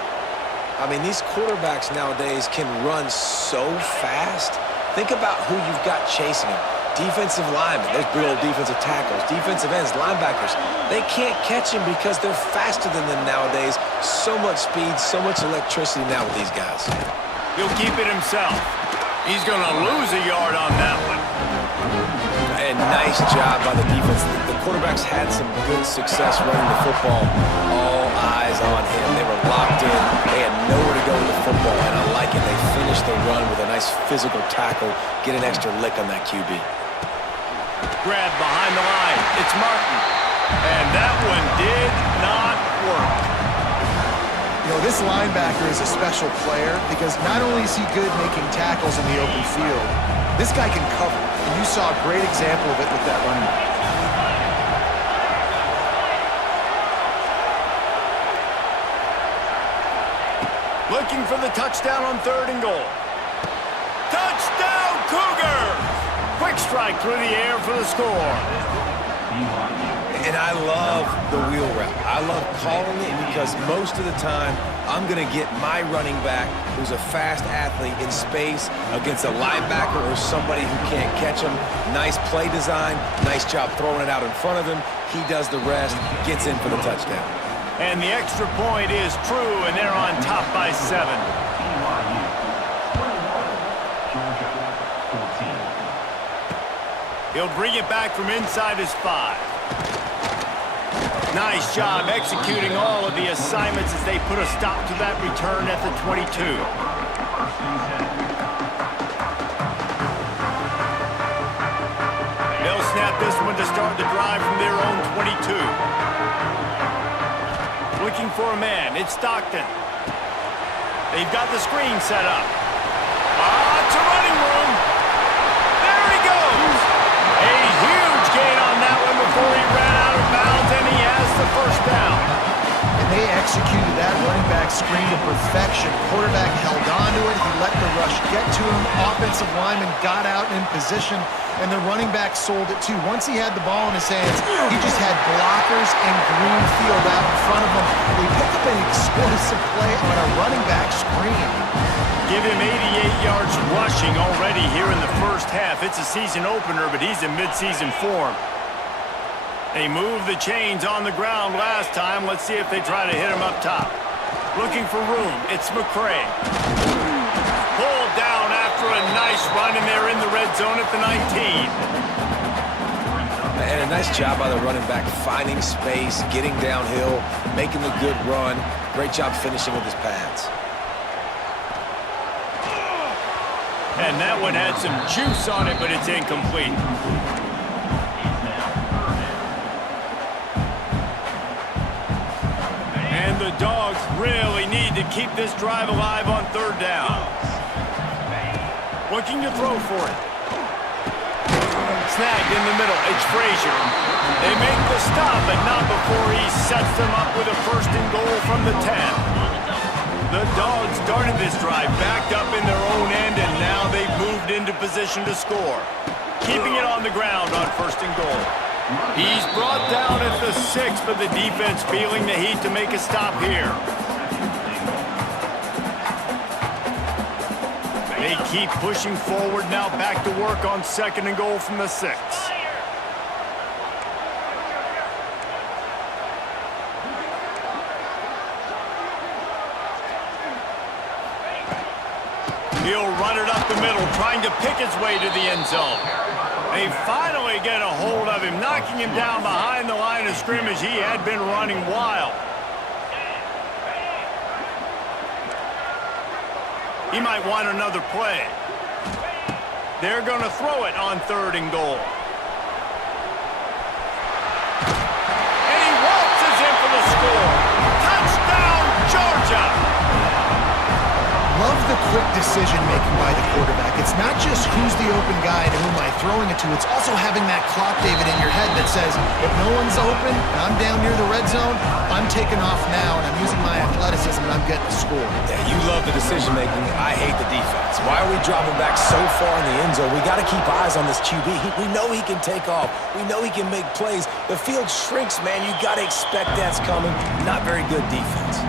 I mean, these quarterbacks nowadays can run so fast. Think about who you've got chasing them. Defensive linemen, those big old defensive tackles, defensive ends, linebackers. They can't catch him because they're faster than them nowadays. So much speed, so much electricity now with these guys. He'll keep it himself. He's going to lose a yard on that one. And nice job by the defense. The quarterbacks had some good success running the football. All eyes on him. They were locked in. They had nowhere to go with the football, and I like it. They finished the run with a nice physical tackle, get an extra lick on that QB. Grab behind the line. It's Martin. And that one did not work. You know, this linebacker is a special player because not only is he good making tackles in the open field, this guy can cover. And you saw a great example of it with that running back. Looking for the touchdown on 3rd and goal. Touchdown, Cougars! Quick strike through the air for the score. And I love the wheel route. I love calling it because most of the time I'm going to get my running back, who's a fast athlete, in space against a linebacker or somebody who can't catch him. Nice play design, nice job throwing it out in front of him. He does the rest, gets in for the touchdown. And the extra point is true, and they're on top by 7. He'll bring it back from inside his 5. Nice job executing all of the assignments as they put a stop to that return at the 22. They'll snap this one to start the drive from their own 22. Looking for a man, it's Stockton. They've got the screen set up. It's a running room. There he goes. A huge gain on that one before he ran out of bounds, and he has the first down. And they executed that running back screen to perfection. Quarterback held onto it. He let the rush get to him. Offensive lineman got out in position, and the running back sold it too. Once he had the ball in his hands, he just had blockers and green field out in front of him. They picked up an explosive play on a running back screen. Give him 88 yards rushing already here in the first half. It's a season opener, but he's in midseason form. They moved the chains on the ground last time. Let's see if they try to hit him up top. Looking for room. It's McCray. Pulled down after a nice run, and they're in the red zone at the 19. And a nice job by the running back, finding space, getting downhill, making the good run. Great job finishing with his pads. And that one had some juice on it, but it's incomplete. And the Dogs really need to keep this drive alive on 3rd down. Looking to throw for it. Snagged in the middle. It's Frazier. They make the stop, but not before he sets them up with a 1st and goal from the 10. The Dogs started this drive backed up in their own end, and now they've moved into position to score. Keeping it on the ground on 1st and goal. He's brought down at the 6, but the defense feeling the heat to make a stop here. They keep pushing forward, now back to work on 2nd and goal from the 6. He'll run it up the middle, trying to pick his way to the end zone. They finally get a hold of him, knocking him down behind the line of scrimmage. He had been running wild. He might want another play. They're going to throw it on 3rd and goal. And he waltzes in for the score. Touchdown, Georgia! Love the quick decision-making by the quarterback. It's not just who's the open guy and who am I throwing it to. It's also having that clock, David, in your head that says, if no one's open and I'm down near the red zone, I'm taking off now and I'm using my athleticism and I'm getting a score. Yeah, you love the decision-making. I hate the defense. Why are we dropping back so far in the end zone? We got to keep eyes on this QB. We know he can take off. We know he can make plays. The field shrinks, man. You got to expect that's coming. Not very good defense.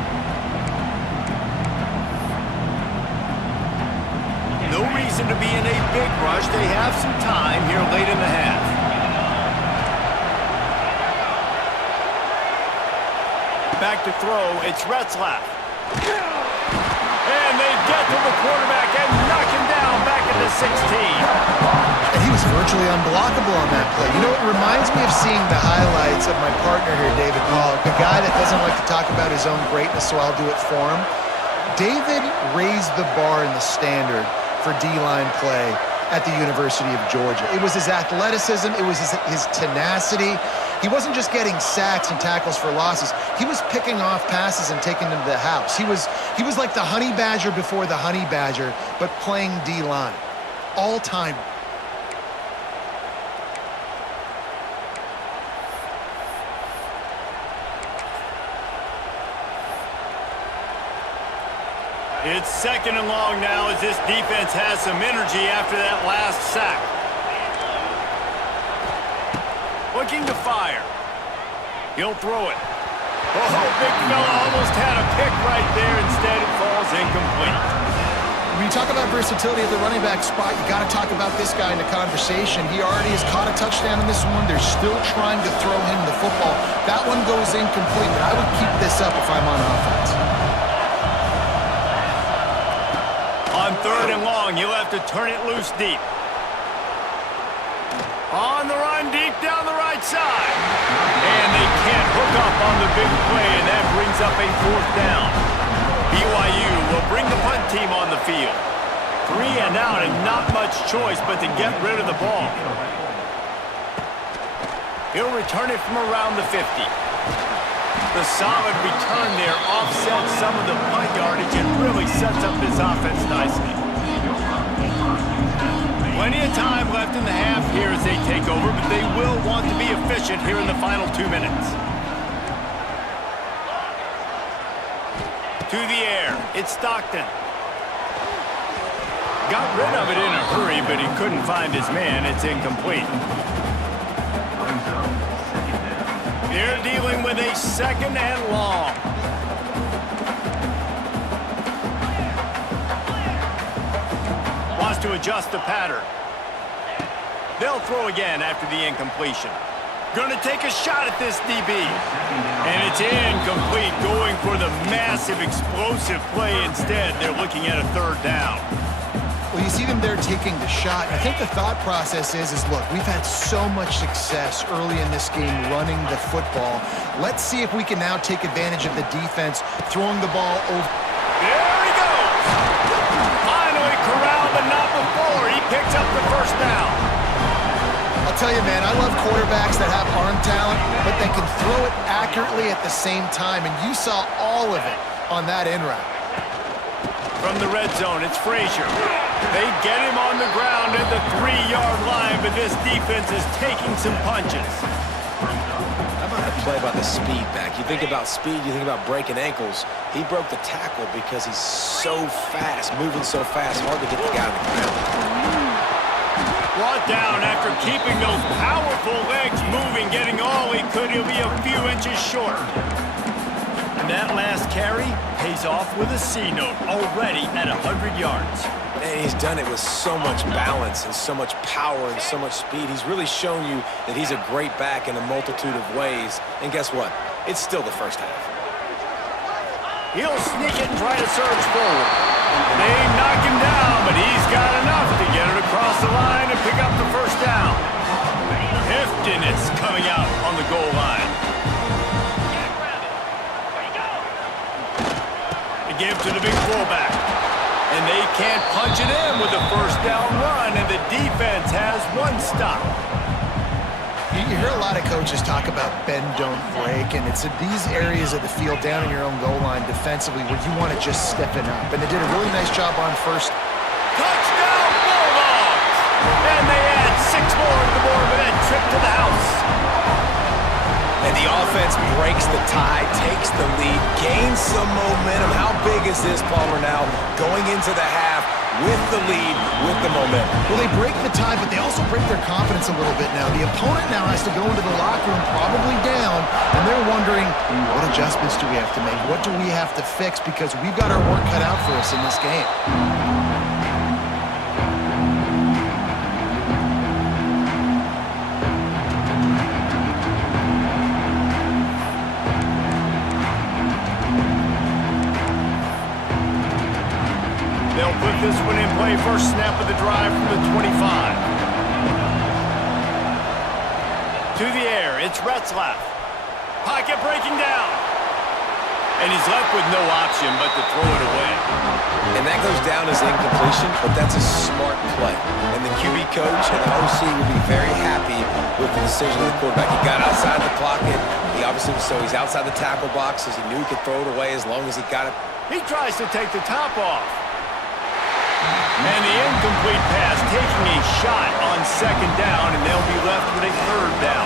No reason to be in a big rush. They have some time here late in the half. Back to throw, it's Retzlaff. And they get to the quarterback and knock him down back at the 16. And he was virtually unblockable on that play. You know, it reminds me of seeing the highlights of my partner here, David Pollack, a guy that doesn't like to talk about his own greatness, so I'll do it for him. David raised the bar in the standard for D-line play at the University of Georgia. It was his athleticism, it was his tenacity. He wasn't just getting sacks and tackles for losses. He was picking off passes and taking them to the house. He was like the Honey Badger before the Honey Badger, but playing D-line. All-time. It's 2nd and long now as this defense has some energy after that last sack. Looking to fire. He'll throw it. Oh, big fella almost had a pick right there. Instead, it falls incomplete. When you talk about versatility at the running back spot, you got to talk about this guy in the conversation. He already has caught a touchdown in this one. They're still trying to throw him the football. That one goes incomplete, but I would keep this up if I'm on offense. On 3rd and long, you'll have to turn it loose deep. On the run, deep down the right side. And they can't hook up on the big play, and that brings up a 4th down. BYU will bring the punt team on the field. 3 and out, and not much choice but to get rid of the ball. He'll return it from around the 50. The solid return there offsets some of the punt yardage and really sets up this offense nicely. Plenty of time left in the half here as they take over, but they will want to be efficient here in the final 2 minutes. To the air, it's Stockton. Got rid of it in a hurry, but he couldn't find his man. It's incomplete. They're dealing with a 2nd and long. Wants to adjust the pattern. They'll throw again after the incompletion. Gonna take a shot at this DB. And it's incomplete, going for the massive explosive play instead. They're looking at a 3rd down. Well, you see them there taking the shot. I think the thought process is look, we've had so much success early in this game running the football. Let's see if we can now take advantage of the defense throwing the ball over. There he goes! Finally corralled, but not before. He picks up the 1st down. I'll tell you, man, I love quarterbacks that have arm talent, but they can throw it accurately at the same time, and you saw all of it on that in route. From the red zone, it's Frazier. They get him on the ground at the 3-yard line, but this defense is taking some punches. How about the play about the speed back? You think about speed, you think about breaking ankles. He broke the tackle because he's so fast, moving so fast, hard to get the guy on the ground. Brought down after keeping those powerful legs moving, getting all he could. He'll be a few inches short. And that last carry pays off with a C-note, already at 100 yards. And he's done it with so much balance and so much power and so much speed. He's really shown you that he's a great back in a multitude of ways. And guess what? It's still the 1st half. He'll sneak it and try to surge forward. They knock him down, but he's got enough to get it across the line and pick up the 1st down. Hifton is coming out on the goal line. They give to the big fullback. And they can't punch it in with the 1st down run, and the defense has 1 stop. You hear a lot of coaches talk about bend, don't break, and it's in these areas of the field down in your own goal line defensively where you want to just stiffen up. And they did a really nice job on 1st. Touchdown, Bulldogs! And they add 6 more to the board with that trip to the house. And the offense breaks the tie, takes the lead, gains some momentum. How big is this, Palmer, now going into the half with the lead, with the momentum? Well, they break the tie, but they also break their confidence a little bit now. The opponent now has to go into the locker room probably down, and they're wondering, what adjustments do we have to make? What do we have to fix? Because we've got our work cut out for us in this game. They'll put this one in play. 1st snap of the drive from the 25. To the air, it's Retzlaff. Pocket breaking down. And he's left with no option but to throw it away. And that goes down as incompletion, but that's a smart play. And the QB coach and the OC will be very happy with the decision of the quarterback. He got outside the pocket. He obviously was so he's outside the tackle boxes. He knew he could throw it away as long as he got it. He tries to take the top off. And the incomplete pass taking a shot on 2nd down, and they'll be left with a 3rd down.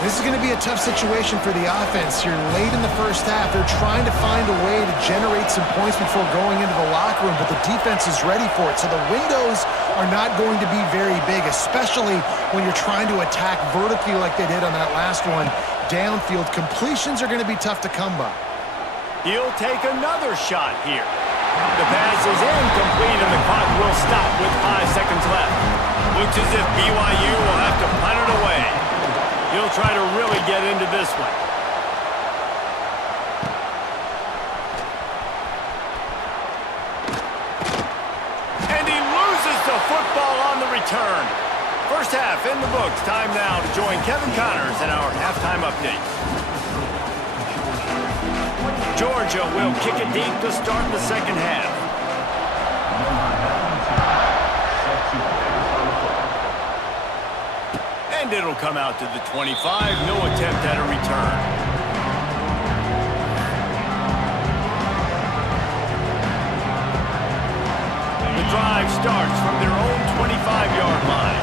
This is going to be a tough situation for the offense here late in the first half. They're trying to find a way to generate some points before going into the locker room, but the defense is ready for it. So the windows are not going to be very big, especially when you're trying to attack vertically like they did on that last one. Downfield completions are going to be tough to come by. He'll take another shot here. The pass is incomplete, and the clock will stop with 5 seconds left. Looks as if BYU will have to punt it away. He'll try to really get into this one. And he loses the football on the return. First half in the books. Time now to join Kevin Connors in our halftime update. Georgia will kick it deep to start the second half. And it'll come out to the 25. No attempt at a return. The drive starts from their own 25-yard line.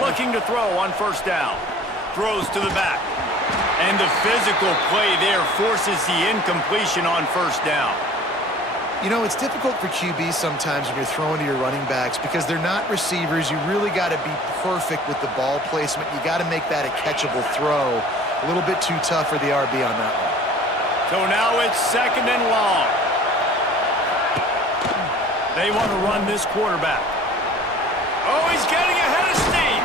Looking to throw on first down. Throws to the back. And the physical play there forces the incompletion on first down. You know, it's difficult for QBs sometimes when you're throwing to your running backs because they're not receivers. You really got to be perfect with the ball placement. You got to make that a catchable throw. A little bit too tough for the RB on that one. So now it's second and long. They want to run this quarterback. Oh, he's getting ahead of steam.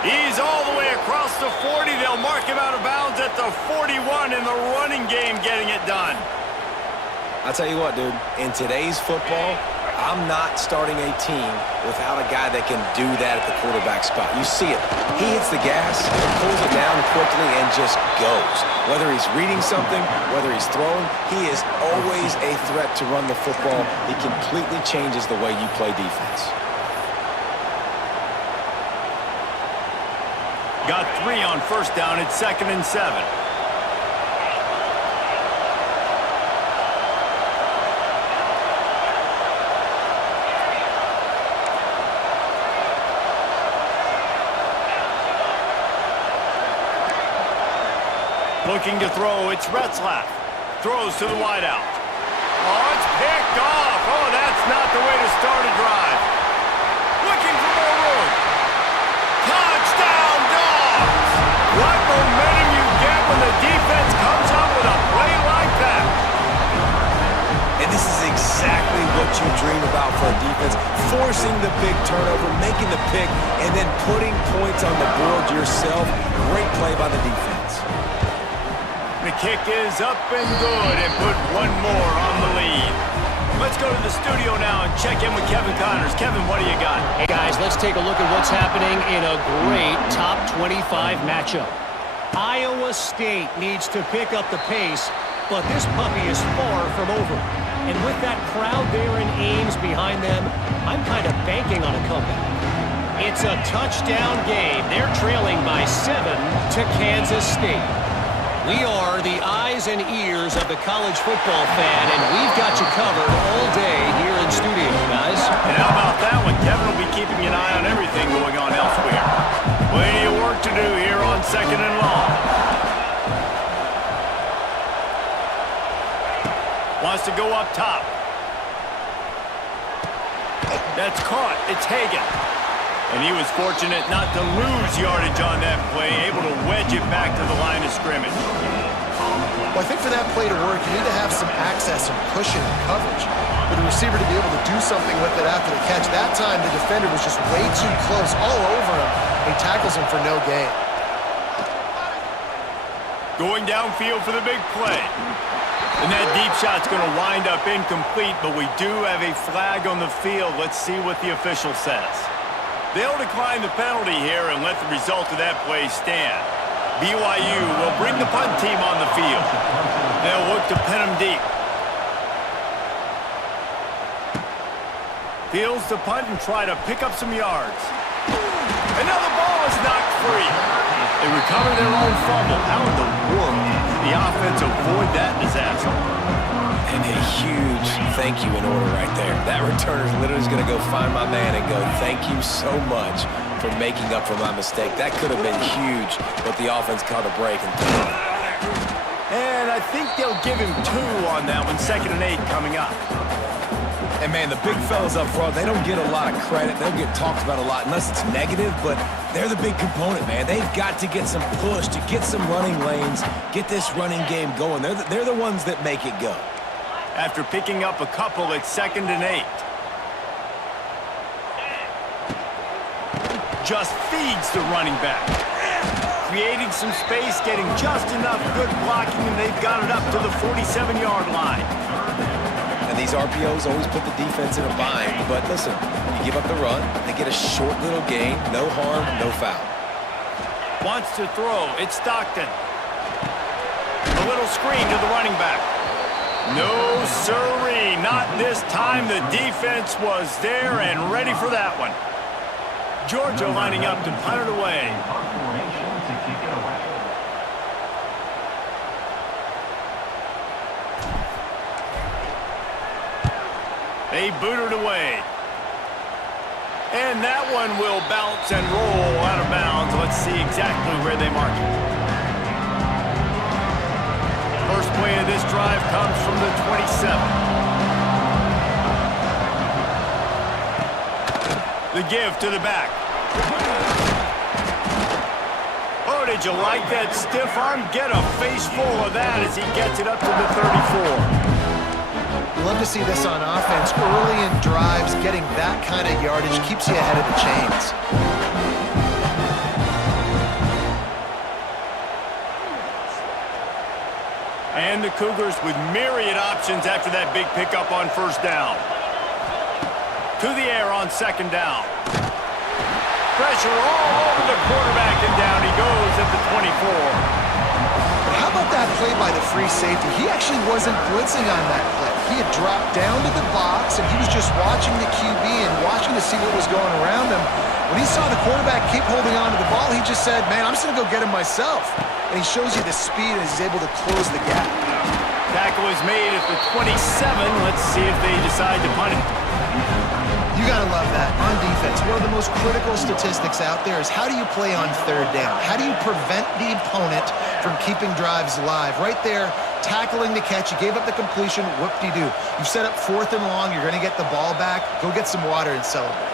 He's all the way across the 40. They'll mark him out of bounds at the 41 in the running game, getting it done. I'll tell you what, dude, in today's football, I'm not starting a team without a guy that can do that at the quarterback spot. You see it. He hits the gas, pulls it down quickly, and just goes. Whether he's reading something, whether he's throwing, he is always a threat to run the football. He completely changes the way you play defense. Got 3 on first down. It's 2nd and 7. Looking to throw, it's Retzlaff. Throws to the wideout. Oh, it's picked off. Oh, that's not the way to start a drive. Looking for more room. Touchdown, Dogs! What momentum you get when the defense comes up with a play like that. And this is exactly what you dream about for a defense. Forcing the big turnover, making the pick, and then putting points on the board yourself. Great play by the defense. The kick is up and good and put one more on the lead. Let's go to the studio now and check in with Kevin Connors. Kevin, what do you got? Hey, guys, let's take a look at what's happening in a great top 25 matchup. Iowa State needs to pick up the pace, but this puppy is far from over. And with that crowd there in Ames behind them, I'm kind of banking on a comeback. It's a touchdown game. They're trailing by 7 to Kansas State. We are the eyes and ears of the college football fan, and we've got you covered all day here in studio, guys. And how about that one? Kevin will be keeping an eye on everything going on elsewhere. Plenty of work to do here on 2nd and long. Wants to go up top. That's caught. It's Hagan. And he was fortunate not to lose yardage on that play, able to wedge it back to the line of scrimmage. Well, I think for that play to work, you need to have some access and cushion and coverage for the receiver to be able to do something with it after the catch. That time, the defender was just way too close, all over him. He tackles him for no gain. Going downfield for the big play. And that deep shot's going to wind up incomplete, but we do have a flag on the field. Let's see what the official says. They'll decline the penalty here and let the result of that play stand. BYU will bring the punt team on the field. They'll look to pin them deep. Fields to punt and try to pick up some yards. And now the ball is knocked free. They recover their own fumble. How in the world did the offense avoid that disaster? And a huge thank you in order right there. That returner is literally going to go find my man and go, thank you so much for making up for my mistake. That could have been huge, but the offense caught a break and threw it. And I think they'll give him 2 on that one, 2nd and 8 coming up. And, man, the big fellas up front, they don't get a lot of credit. They don't get talked about a lot unless it's negative, but they're the big component, man. They've got to get some push, to get some running lanes, get this running game going. They're the ones that make it go. After picking up a couple, it's 2nd and 8. Just feeds the running back. Creating some space, getting just enough good blocking, and they've got it up to the 47-yard line. And these RPOs always put the defense in a bind. But listen, you give up the run, they get a short little gain, no harm, no foul. Wants to throw. It's Stockton. A little screen to the running back. No, sirree. Not this time. The defense was there and ready for that one. Georgia lining up to punt it away. They boot it away. And that one will bounce and roll out of bounds. Let's see exactly where they mark it. First play of this drive comes from the 27. The give to the back. Oh, did you like that stiff arm? Get a face full of that as he gets it up to the 34. Love to see this on offense. Early in drives, getting that kind of yardage keeps you ahead of the chains. And the Cougars with myriad options after that big pickup on 1st down. To the air on 2nd down. Pressure all over the quarterback, and down he goes at the 24. How about that play by the free safety? He actually wasn't blitzing on that play. He had dropped down to the box, and he was just watching the QB and watching to see what was going around him. When he saw the quarterback keep holding on to the ball, he just said, man, I'm just going to go get him myself. And he shows you the speed, and he's able to close the gap. Tackle is made at the 27. Let's see if they decide to punt it. You got to love that on defense. One of the most critical statistics out there is how do you play on 3rd down? How do you prevent the opponent from keeping drives alive? Right there, tackling the catch. You gave up the completion. Whoop-de-doo. You set up 4th and long. You're going to get the ball back. Go get some water and celebrate.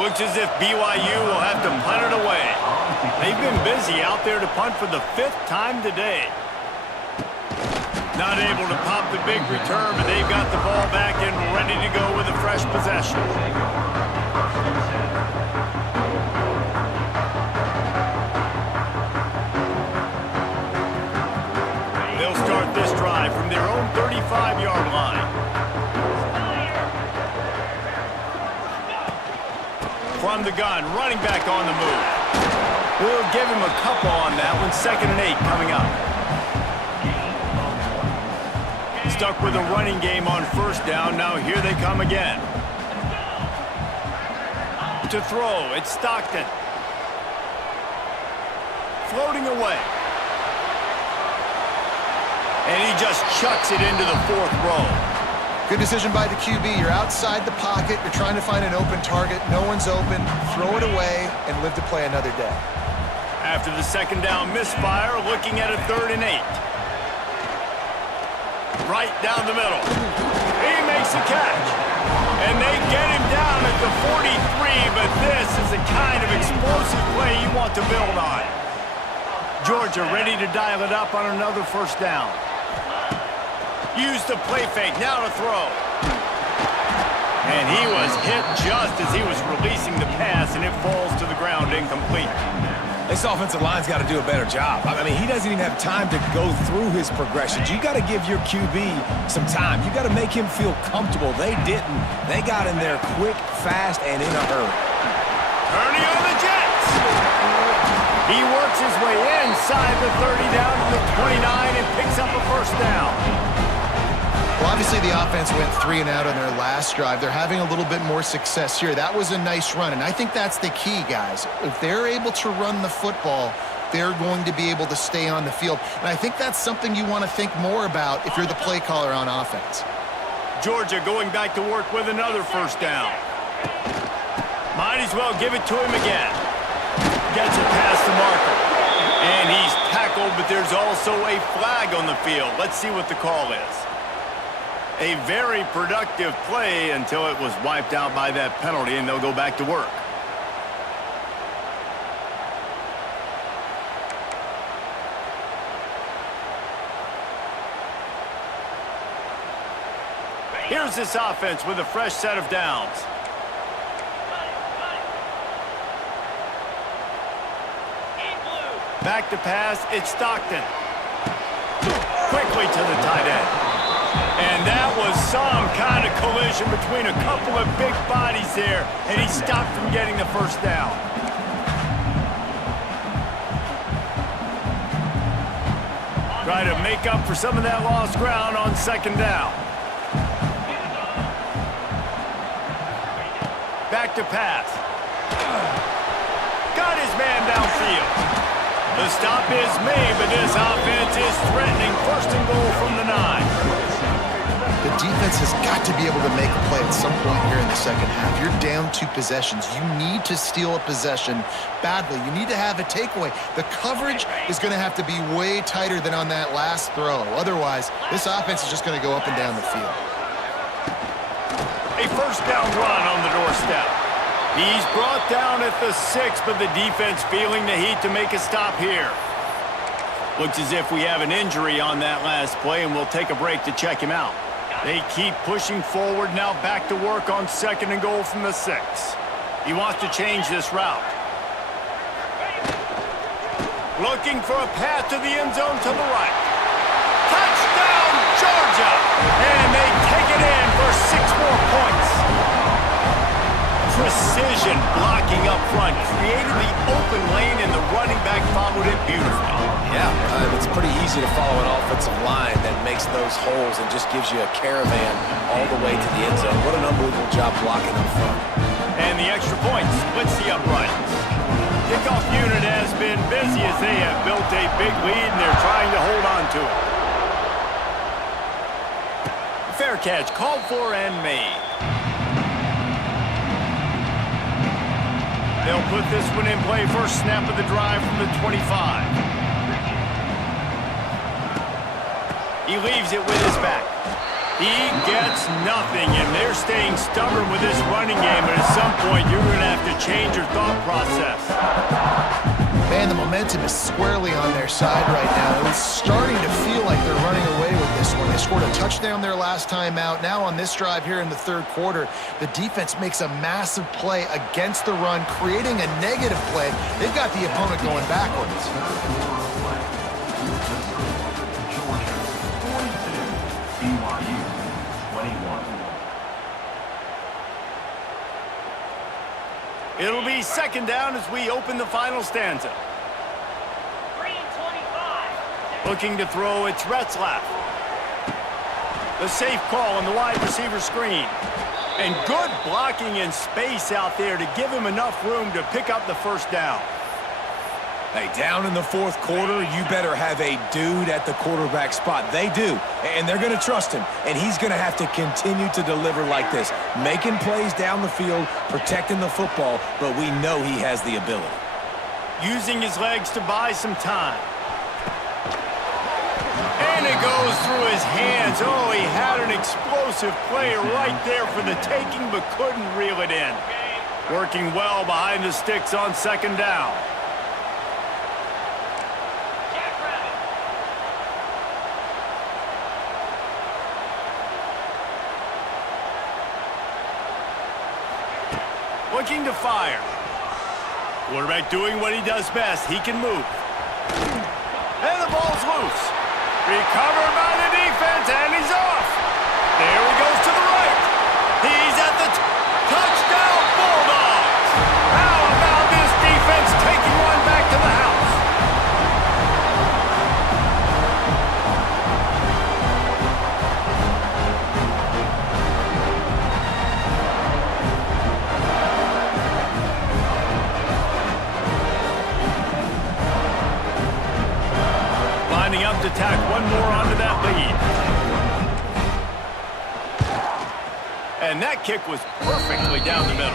Looks as if BYU will have to punt it away. They've been busy out there to punt for the 5th time today. Not able to pop the big return, but they've got the ball back and ready to go with a fresh possession. They'll start this drive from their own 35-yard line. From the gun, running back on the move. We'll give him a couple on that one. 2nd and 8 coming up. Stuck with a running game on 1st down. Now here they come again. To throw, it's Stockton. Floating away. And he just chucks it into the 4th row. Good decision by the QB. You're outside the pocket. You're trying to find an open target. No one's open. Throw it away and live to play another day. After the 2nd down misfire, looking at a 3rd and 8. Right down the middle. He makes a catch. And they get him down at the 43, but this is the kind of explosive play you want to build on. Georgia ready to dial it up on another 1st down. Use the play fake, now to throw. And he was hit just as he was releasing the pass, and it falls to the ground incomplete. This offensive line's got to do a better job. I mean, he doesn't even have time to go through his progressions. You got to give your QB some time. You got to make him feel comfortable. They didn't. They got in there quick, fast, and in a hurry. Turning on the Jets. He works his way inside the 30 down to the 29 and picks up a first down. Well, obviously the offense went 3 and out on their last drive. They're having a little bit more success here. That was a nice run, and I think that's the key, guys. If they're able to run the football, they're going to be able to stay on the field. And I think that's something you want to think more about if you're the play caller on offense. Georgia going back to work with another first down. Might as well give it to him again. Gets it past the marker. And he's tackled, but there's also a flag on the field. Let's see what the call is. A very productive play until it was wiped out by that penalty, and they'll go back to work. Here's this offense with a fresh set of downs. Back to pass, it's Stockton. Quickly to the tight end. And that was some kind of collision between a couple of big bodies there, and he stopped from getting the first down. Try to make up for some of that lost ground on second down. Back to pass. Got his man downfield. The stop is made, but this offense is threatening. First and goal from the 9. The defense has got to be able to make a play at some point here in the second half. You're down 2 possessions. You need to steal a possession badly. You need to have a takeaway. The coverage is going to have to be way tighter than on that last throw. Otherwise, this offense is just going to go up and down the field. A first down run on the doorstep. He's brought down at the 6, but the defense feeling the heat to make a stop here. Looks as if we have an injury on that last play, and we'll take a break to check him out. They keep pushing forward, now back to work on second and goal from the 6. He wants to change this route. Looking for a path to the end zone to the right. Touchdown, Georgia! And they take it in for 6 more points. Precision blocking up front created the open lane, and the running back followed it beautifully. Yeah, it's pretty easy to follow an offensive line that makes those holes and just gives you a caravan all the way to the end zone. What an unbelievable job blocking up front. And the extra point splits the uprights. Kickoff unit has been busy as they have built a big lead, and they're trying to hold on to it. Fair catch called for and made. They'll put this one in play. First snap of the drive from the 25. He leaves it with his back. He gets nothing, and they're staying stubborn with this running game, but at some point you're going to have to change your thought process. Man, the momentum is squarely on their side right now. It's starting to feel like they're running away with this one. They scored a touchdown their last time out. Now on this drive here in the third quarter, the defense makes a massive play against the run, creating a negative play. They've got the opponent going backwards. It'll be second down as we open the final stanza. Looking to throw, it's Retzlaff. The safe call on the wide receiver screen. And good blocking in space out there to give him enough room to pick up the first down. Hey, down in the fourth quarter, you better have a dude at the quarterback spot. They do, and they're going to trust him, and he's going to have to continue to deliver like this, making plays down the field, protecting the football, but we know he has the ability. Using his legs to buy some time. And it goes through his hands. Oh, he had an explosive play right there for the taking, but couldn't reel it in. Working well behind the sticks on second down. Looking to fire. Quarterback doing what he does best. He can move. And the ball's loose. Recovered by the defense, and he's off. There he goes to the right. He's at the touchdown Bulldogs. How about lining up to tack one more onto that lead. And that kick was perfectly down the middle.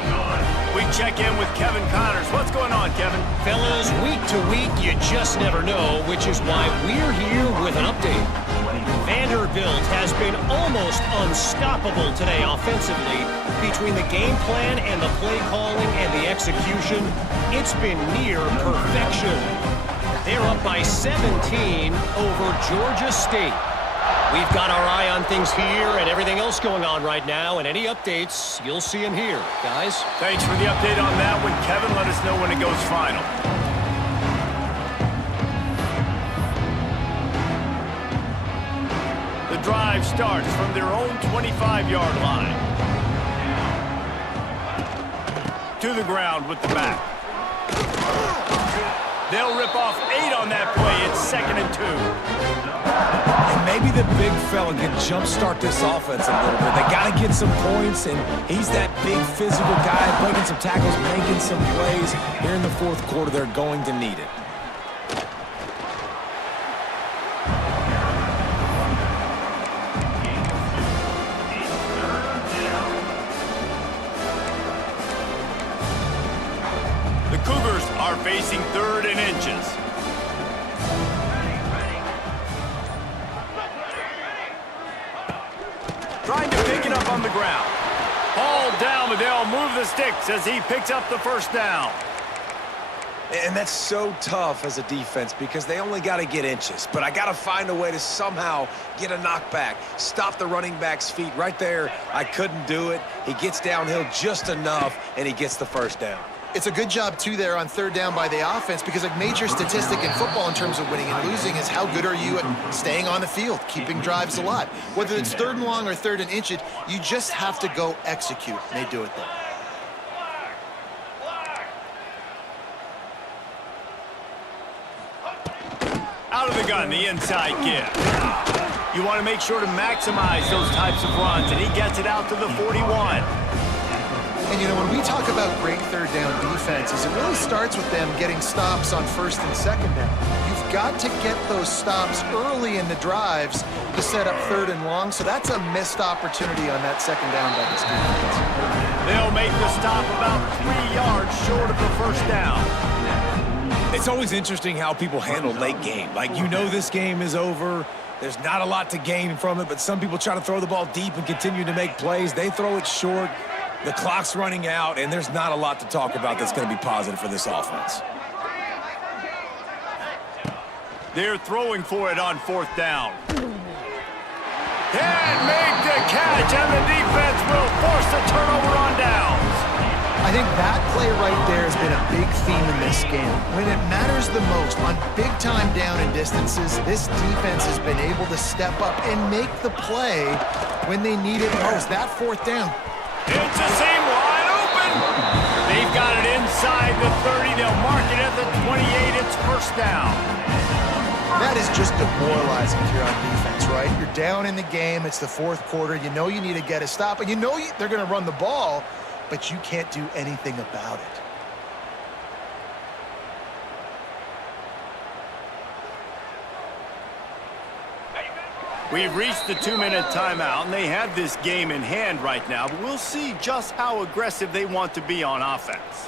We check in with Kevin Connors. What's going on, Kevin? Fellas, week to week, you just never know, which is why we're here with an update. Vanderbilt has been almost unstoppable today offensively. Between the game plan and the play calling and the execution, it's been near perfection. They're up by 17 over Georgia State. We've got our eye on things here and everything else going on right now, and any updates, you'll see them here, guys. Thanks for the update on that one, Kevin. Let us know when it goes final. The drive starts from their own 25-yard line. To the ground with the back. They'll rip off 8 on that play. It's 2nd and 2. And maybe the big fella can jumpstart this offense a little bit. They got to get some points, and he's that big physical guy, breaking some tackles, making some plays. Here in the fourth quarter, they're going to need it. The Cougars are facing 3rd and inches. Trying to pick it up on the ground. Ball down, but they'll move the sticks as he picks up the first down. And that's so tough as a defense because they only got to get inches. But I got to find a way to somehow get a knockback, stop the running back's feet. Right there, I couldn't do it. He gets downhill just enough, and he gets the first down. It's a good job, too, there on 3rd down by the offense because a major statistic in football in terms of winning and losing is how good are you at staying on the field, keeping drives alive. Whether it's 3rd and long or 3rd and inches, you just have to go execute. And they do it there. Out of the gun, the inside give. You want to make sure to maximize those types of runs, and he gets it out to the 41. And, you know, when we talk about great 3rd down defenses, it really starts with them getting stops on 1st and 2nd down. You've got to get those stops early in the drives to set up 3rd and long, so that's a missed opportunity on that 2nd down by this defense. They'll make the stop about 3 yards short of the first down. It's always interesting how people handle late game. Like, you know this game is over. There's not a lot to gain from it, but some people try to throw the ball deep and continue to make plays. They throw it short. The clock's running out, and there's not a lot to talk about that's going to be positive for this offense. They're throwing for it on 4th down. Can't make the catch, and the defense will force a turnover on downs. I think that play right there has been a big theme in this game. When it matters the most, on big-time down and distances, this defense has been able to step up and make the play when they need it most. That 4th down. It's a seam wide open. They've got it inside the 30. They'll mark it at the 28. It's first down. That is just demoralizing if you're on defense, right? You're down in the game. It's the 4th quarter. You know you need to get a stop, and you know they're going to run the ball, but you can't do anything about it. We've reached the 2-minute timeout, and they have this game in hand right now, but we'll see just how aggressive they want to be on offense.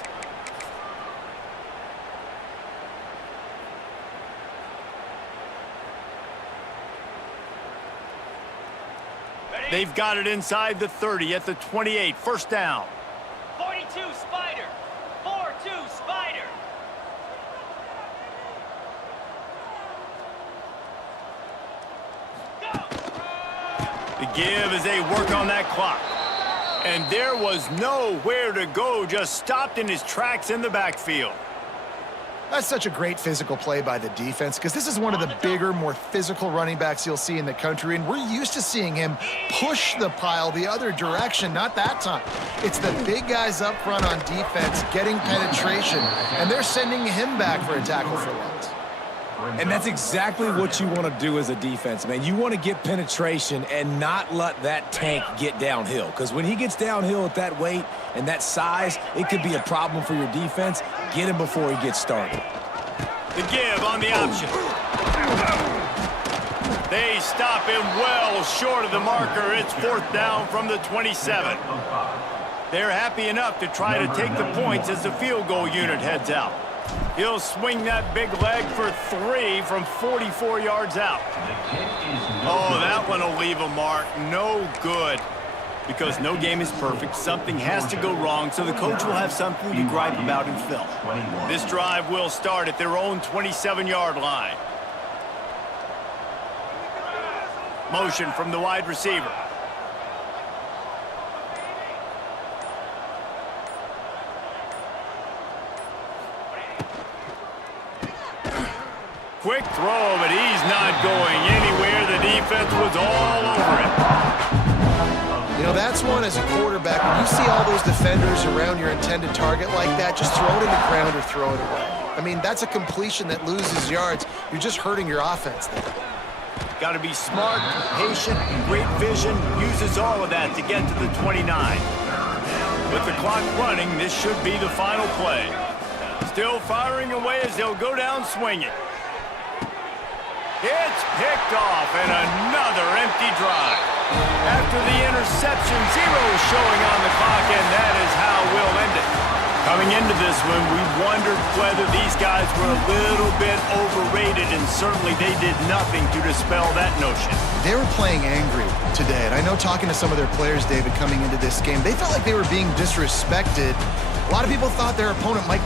They've got it inside the 30 at the 28. First down. 42 Spider. 4-2 Spider. The give as they work on that clock. And there was nowhere to go, just stopped in his tracks in the backfield. That's such a great physical play by the defense because this is one of the bigger, more physical running backs you'll see in the country, and we're used to seeing him push the pile the other direction. Not that time. It's the big guys up front on defense getting penetration, and they're sending him back for a tackle for loss. And that's exactly what you want to do as a defense, man. You want to get penetration and not let that tank get downhill. Because when he gets downhill at that weight and that size, it could be a problem for your defense. Get him before he gets started. The give on the option. They stop him well short of the marker. It's 4th down from the 27. They're happy enough to try to take the points as the field goal unit heads out. He'll swing that big leg for 3 from 44 yards out. Oh, that one will leave a mark. No good. Because no game is perfect, something has to go wrong, so the coach will have something to gripe about in film. This drive will start at their own 27-yard line. Motion from the wide receiver. Quick throw, but he's not going anywhere. The defense was all over it. You know, that's one as a quarterback. When you see all those defenders around your intended target like that, just throw it in the ground or throw it away. I mean, that's a completion that loses yards. You're just hurting your offense there. Got to be smart, patient, great vision. Uses all of that to get to the 29. With the clock running, this should be the final play. Still firing away as they'll go down swinging. It's picked off, and another empty drive. After the interception, 0 showing on the clock, and that is how we'll end it. Coming into this one, we wondered whether these guys were a little bit overrated, and certainly they did nothing to dispel that notion. They were playing angry today, and I know talking to some of their players, David, coming into this game, they felt like they were being disrespected. A lot of people thought their opponent might